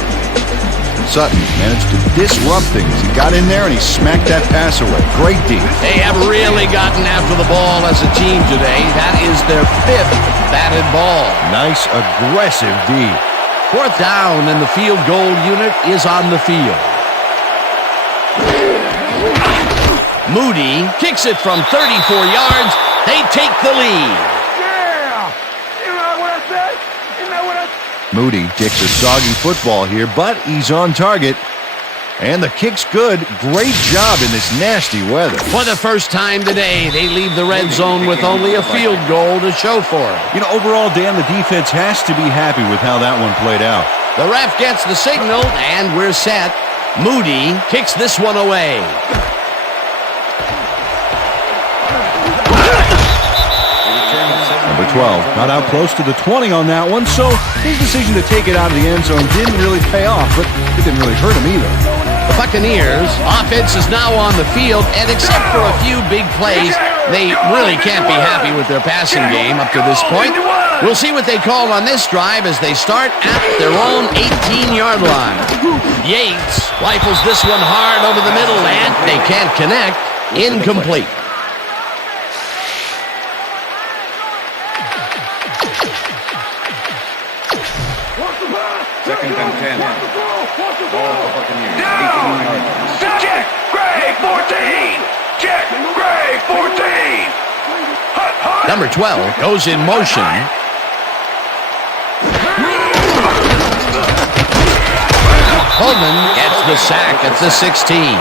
Sutton managed to disrupt things. He got in there and he smacked that pass away. Great D. They have really gotten after the ball as a team today. That is their 5th batted ball. Nice, aggressive D. 4th down, and the field goal unit is on the field. Moody kicks it from 34 yards. They take the lead. Yeah! You know what I said? You know what I said? Moody kicks a soggy football here, but he's on target. And the kick's good. Great job in this nasty weather. For the first time today, they leave the red zone with only a field goal to show for it. You know, overall, Dan, the defense has to be happy with how that one played out. The ref gets the signal, and we're set. Moody kicks this one away. Number 12 got out close to the 20 on that one, so his decision to take it out of the end zone didn't really pay off, but it didn't really hurt him either. The Buccaneers offense is now on the field, and except for a few big plays, they really can't be happy with their passing game up to this point. We'll see what they call on this drive as they start at their own 18-yard line. Yates rifles this one hard over the middle, and they can't connect. Incomplete. Second and 10. Ball for Buccaneers. 18 yards. Check! Gray, 14! Check! Gray, 14! Hut, hut! Number 12 goes in motion. Holman gets the sack at the 16.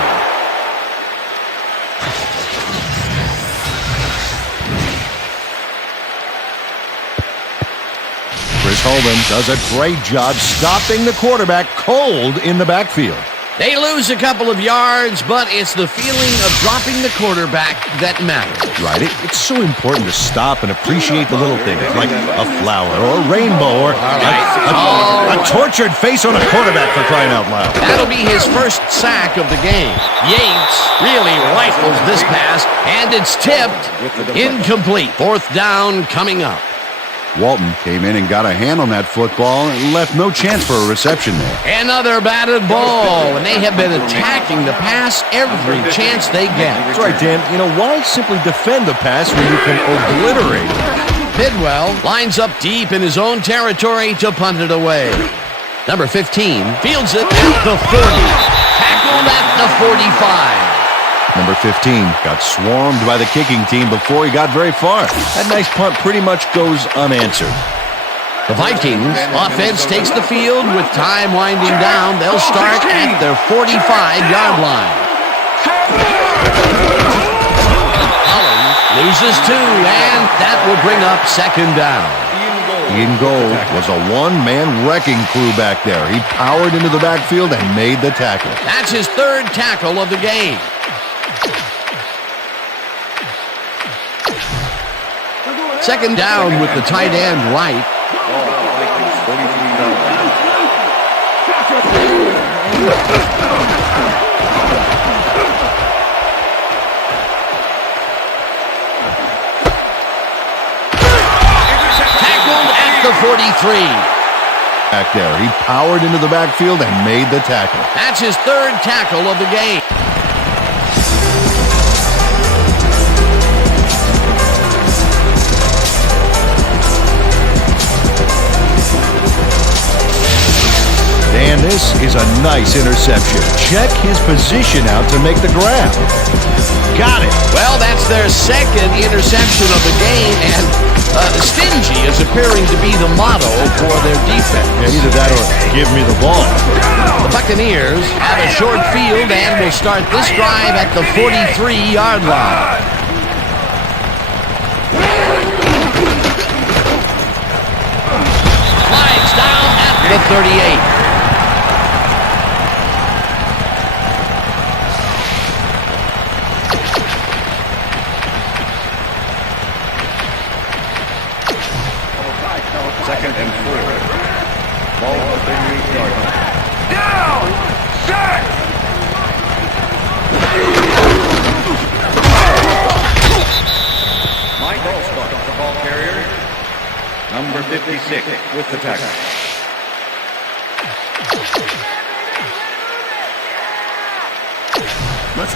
Chris Holman does a great job stopping the quarterback cold in the backfield. They lose a couple of yards, but it's the feeling of dropping the quarterback that matters. Right? It's so important to stop and appreciate the little things, like a flower or a rainbow or a tortured face on a quarterback, for crying out loud. That'll be his first sack of the game. Yates really rifles this pass, and it's tipped. Incomplete. 4th down coming up. Walton came in and got a hand on that football and left no chance for a reception there. Another batted ball, and they have been attacking the pass every chance they get. That's right, Dan. You know, why simply defend the pass when you can obliterate it? Bidwell lines up deep in his own territory to punt it away. Number 15 fields it at the 40. Tackled at the 45. Number 15 got swarmed by the kicking team before he got very far. That nice punt pretty much goes unanswered. The Vikings offense takes the field with time winding down. They'll start at their 45-yard line. Collins loses 2, and that will bring up 2nd down. Ian Gold was a one-man wrecking crew back there. He powered into the backfield and made the tackle. That's his 3rd tackle of the game. Second down with the tight end right. Tackled at the 43. Back there, he powered into the backfield and made the tackle. That's his 3rd tackle of the game. And this This is a nice interception. Check his position out to make the grab. Got it. Well, that's their second interception of the game, and stingy is appearing to be the motto for their defense. Yeah, either that or give me the ball. The Buccaneers have a short field and will start this drive at the 43-yard line. Flags down at the 38. Second and 4. Ball at the 38-yard line. Down! Set! Mike Allstott, the ball carrier. Number 56 with the tackle.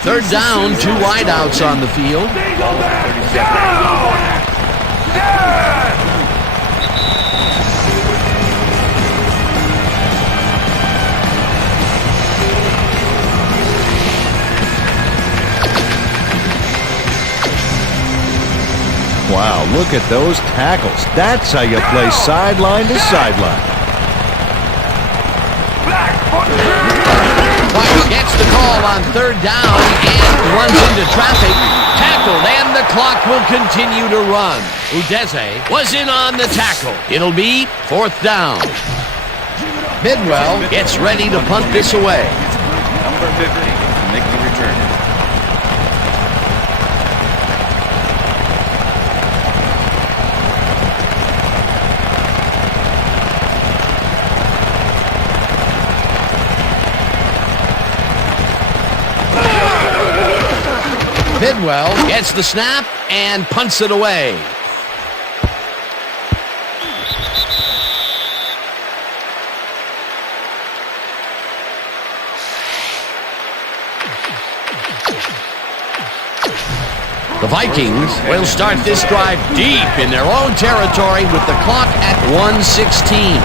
Third down, 2 wideouts on the field. Down! Set! Wow, look at those tackles. That's how you play sideline to sideline. White gets the call on third down and runs into traffic. Tackled, and the clock will continue to run. Udeze was in on the tackle. It'll be fourth down. Bidwell gets ready to punt this away. Number 50 to make the return. Bidwell gets the snap and punts it away. The Vikings will start this drive deep in their own territory with the clock at 1:16.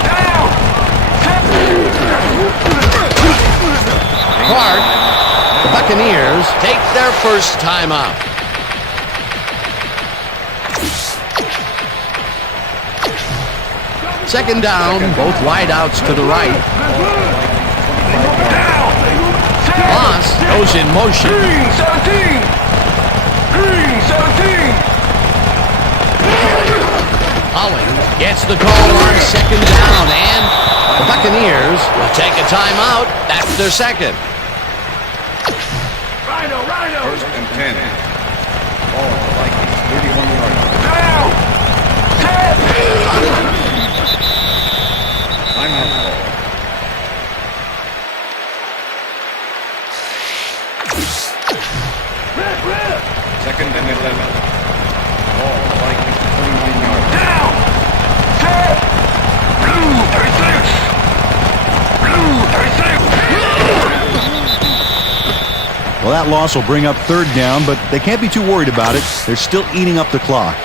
Clark. The Buccaneers take their first timeout. Second down, both wideouts to the right. Moss goes in motion. Green 17! Green 17! Hollins gets the call on second down, and the Buccaneers will take a timeout. That's their second. First and 10. Ball at the Vikings, 31-yard line. Down! Set! Timeout call. Second and 11. Ball at the Vikings, 29-yard line. Down! Set! Blue 36! Blue 36! Well, that loss will bring up third down, but they can't be too worried about it. They're still eating up the clock.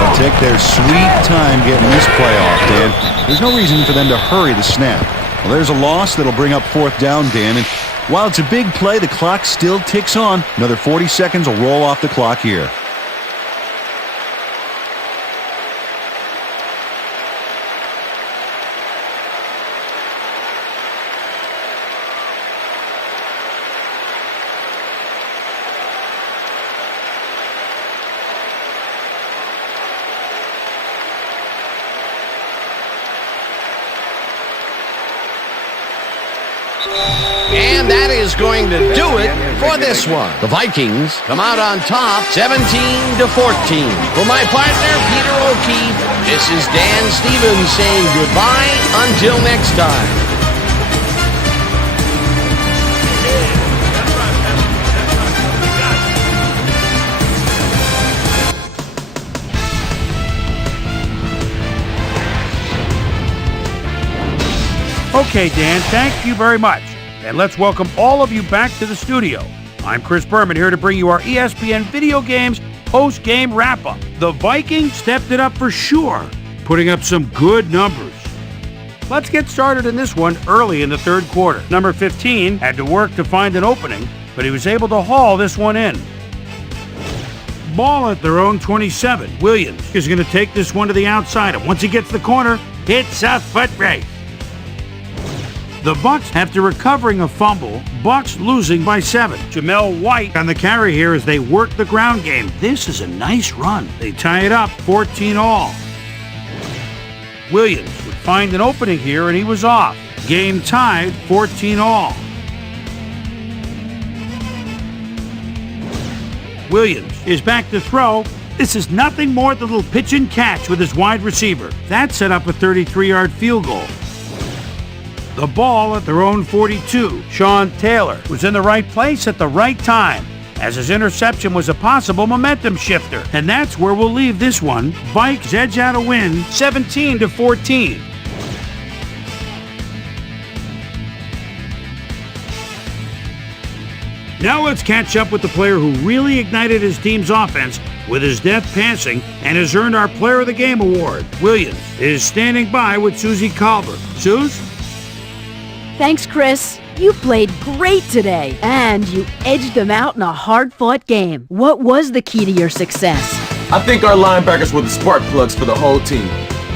They'll take their sweet time getting this play off, Dan. There's no reason for them to hurry the snap. Well, there's a loss that'll bring up fourth down, Dan, and while it's a big play, the clock still ticks on. Another 40 seconds will roll off the clock here. And that is going to do it for this one. The Vikings come out on top 17-14. For my partner, Peter O'Keefe, this is Dan Stevens saying goodbye until next time. Okay, Dan, thank you very much. and let's welcome all of you back to the studio. I'm Chris Berman, here to bring you our ESPN Video Games post-game wrap-up. The Vikings stepped it up for sure, putting up some good numbers. Let's get started in this one early in the third quarter. Number 15 had to work to find an opening, but he was able to haul this one in. Ball at their own 27. Williams is going to take this one to the outside, and once he gets the corner, hits a foot race. The Bucs, after recovering a fumble, Bucs losing by 7. Jamel White on the carry here as they work the ground game. This is a nice run. They tie it up 14-all. Williams would find an opening here, and he was off. Game tied 14-all. Williams is back to throw. This is nothing more than a little pitch and catch with his wide receiver. That set up a 33-yard field goal. The ball at their own 42. Sean Taylor was in the right place at the right time, as his interception was a possible momentum shifter. And that's where we'll leave this one. Vikes edge out a win, 17-14. Now let's catch up with the player who really ignited his team's offense with his deft passing and has earned our Player of the Game award. Williams is standing by with Susie Colbert. Suze? Thanks, Chris. You played great today, and you edged them out in a hard-fought game. What was the key to your success? I think our linebackers were the spark plugs for the whole team.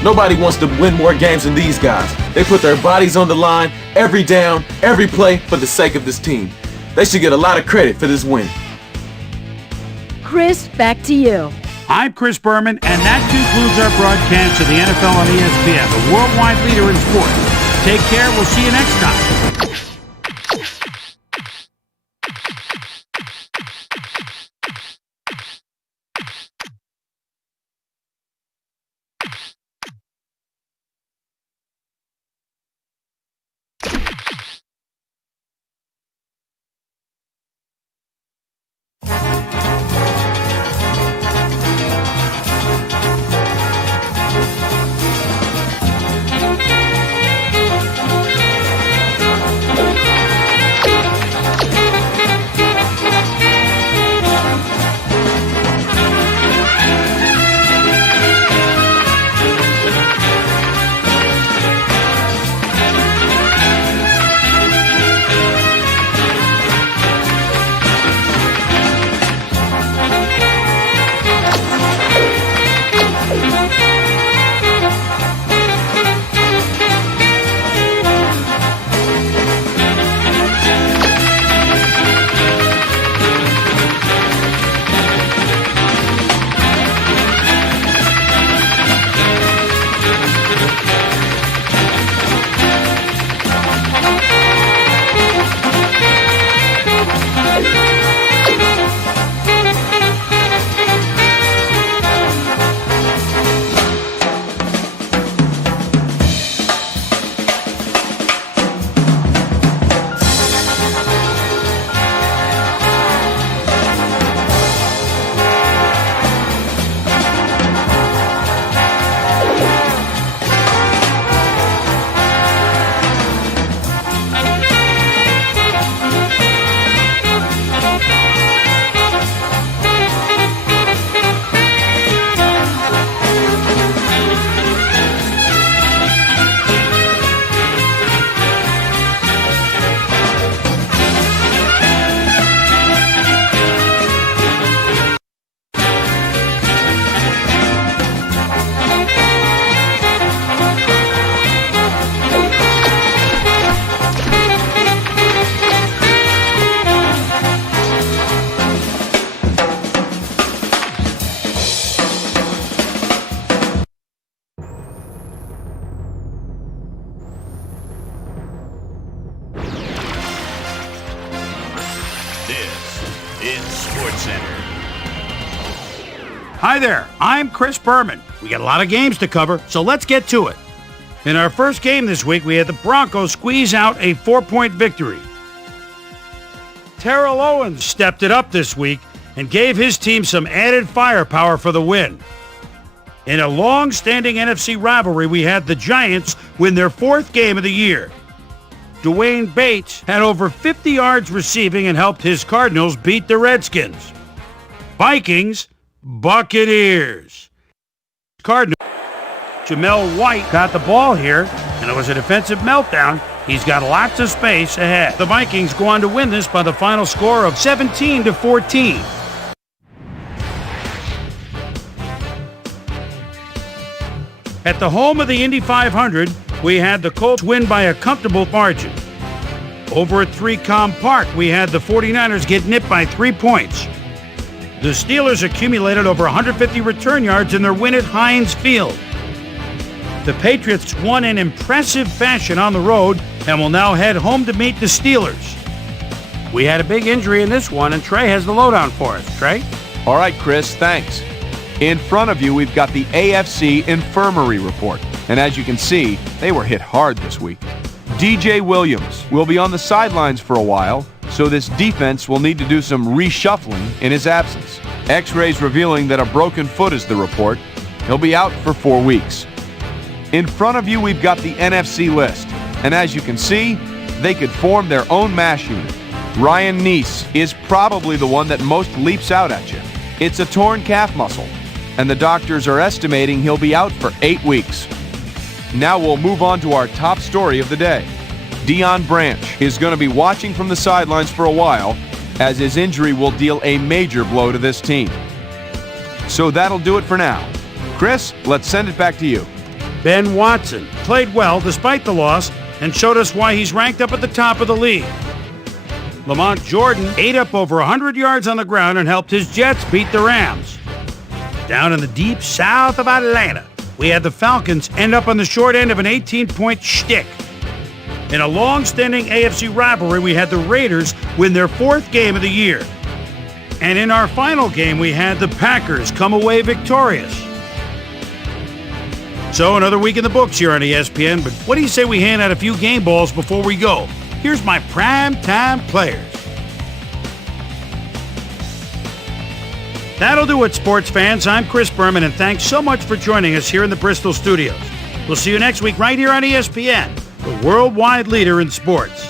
Nobody wants to win more games than these guys. They put their bodies on the line, every down, every play, for the sake of this team. They should get a lot of credit for this win. Chris, back to you. I'm Chris Berman, and that concludes our broadcast of the NFL on ESPN, the worldwide leader in sports. Take care. We'll see you next time. Hi there, I'm Chris Berman. We got a lot of games to cover, so let's get to it. In our first game this week, we had the Broncos squeeze out a 4-point victory. Terrell Owens stepped it up this week and gave his team some added firepower for the win. In a long-standing NFC rivalry, we had the Giants win their 4th game of the year. Dwayne Bates had over 50 yards receiving and helped his Cardinals beat the Redskins. Vikings, Buccaneers. Cardinals. Jamel White got the ball here, and it was a defensive meltdown. He's got lots of space ahead. The Vikings go on to win this by the final score of 17-14. At the home of the Indy 500, we had the Colts win by a comfortable margin. Over at 3Com Park, we had the 49ers get nipped by 3 points. The Steelers accumulated over 150 return yards in their win at Heinz Field. The Patriots won in impressive fashion on the road and will now head home to meet the Steelers. We had a big injury in this one, and Trey has the lowdown for us. Trey? All right, Chris, thanks. In front of you, we've got the AFC Infirmary Report. And as you can see, they were hit hard this week. DJ Williams will be on the sidelines for a while, so this defense will need to do some reshuffling in his absence. X-rays revealing that a broken foot is the report. He'll be out for 4 weeks. In front of you, we've got the NFC list. And as you can see, they could form their own mash unit. Ryan Neese is probably the one that most leaps out at you. It's a torn calf muscle, and the doctors are estimating he'll be out for 8 weeks. Now we'll move on to our top story of the day. Deion Branch is going to be watching from the sidelines for a while, as his injury will deal a major blow to this team. So that'll do it for now. Chris, let's send it back to you. Ben Watson played well despite the loss and showed us why he's ranked up at the top of the league. Lamont Jordan ate up over 100 yards on the ground and helped his Jets beat the Rams. Down in the deep south of Atlanta, we had the Falcons end up on the short end of an 18-point shtick. In a long-standing AFC rivalry, we had the Raiders win their 4th game of the year. And in our final game, we had the Packers come away victorious. So another week in the books here on ESPN, but what do you say we hand out a few game balls before we go? Here's my primetime players. That'll do it, sports fans. I'm Chris Berman, and thanks so much for joining us here in the Bristol studios. We'll see you next week right here on ESPN, the worldwide leader in sports.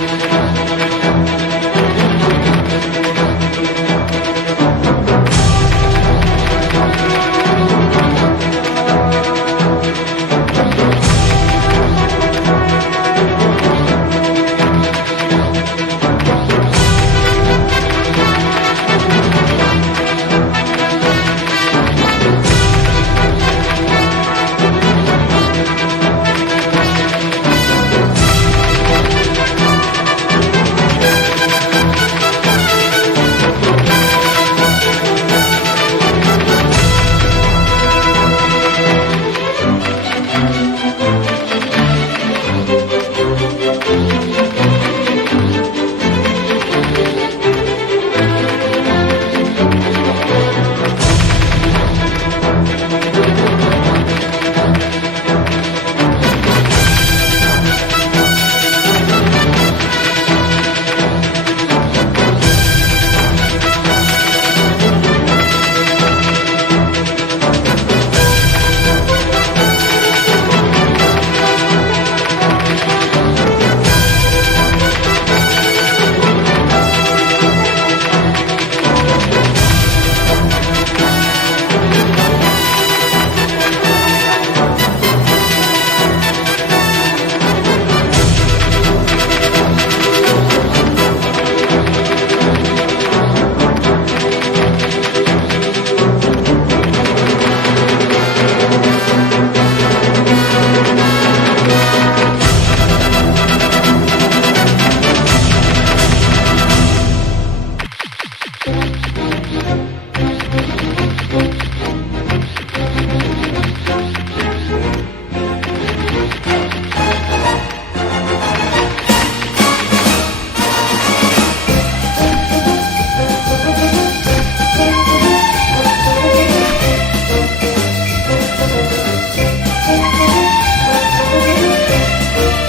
Bye.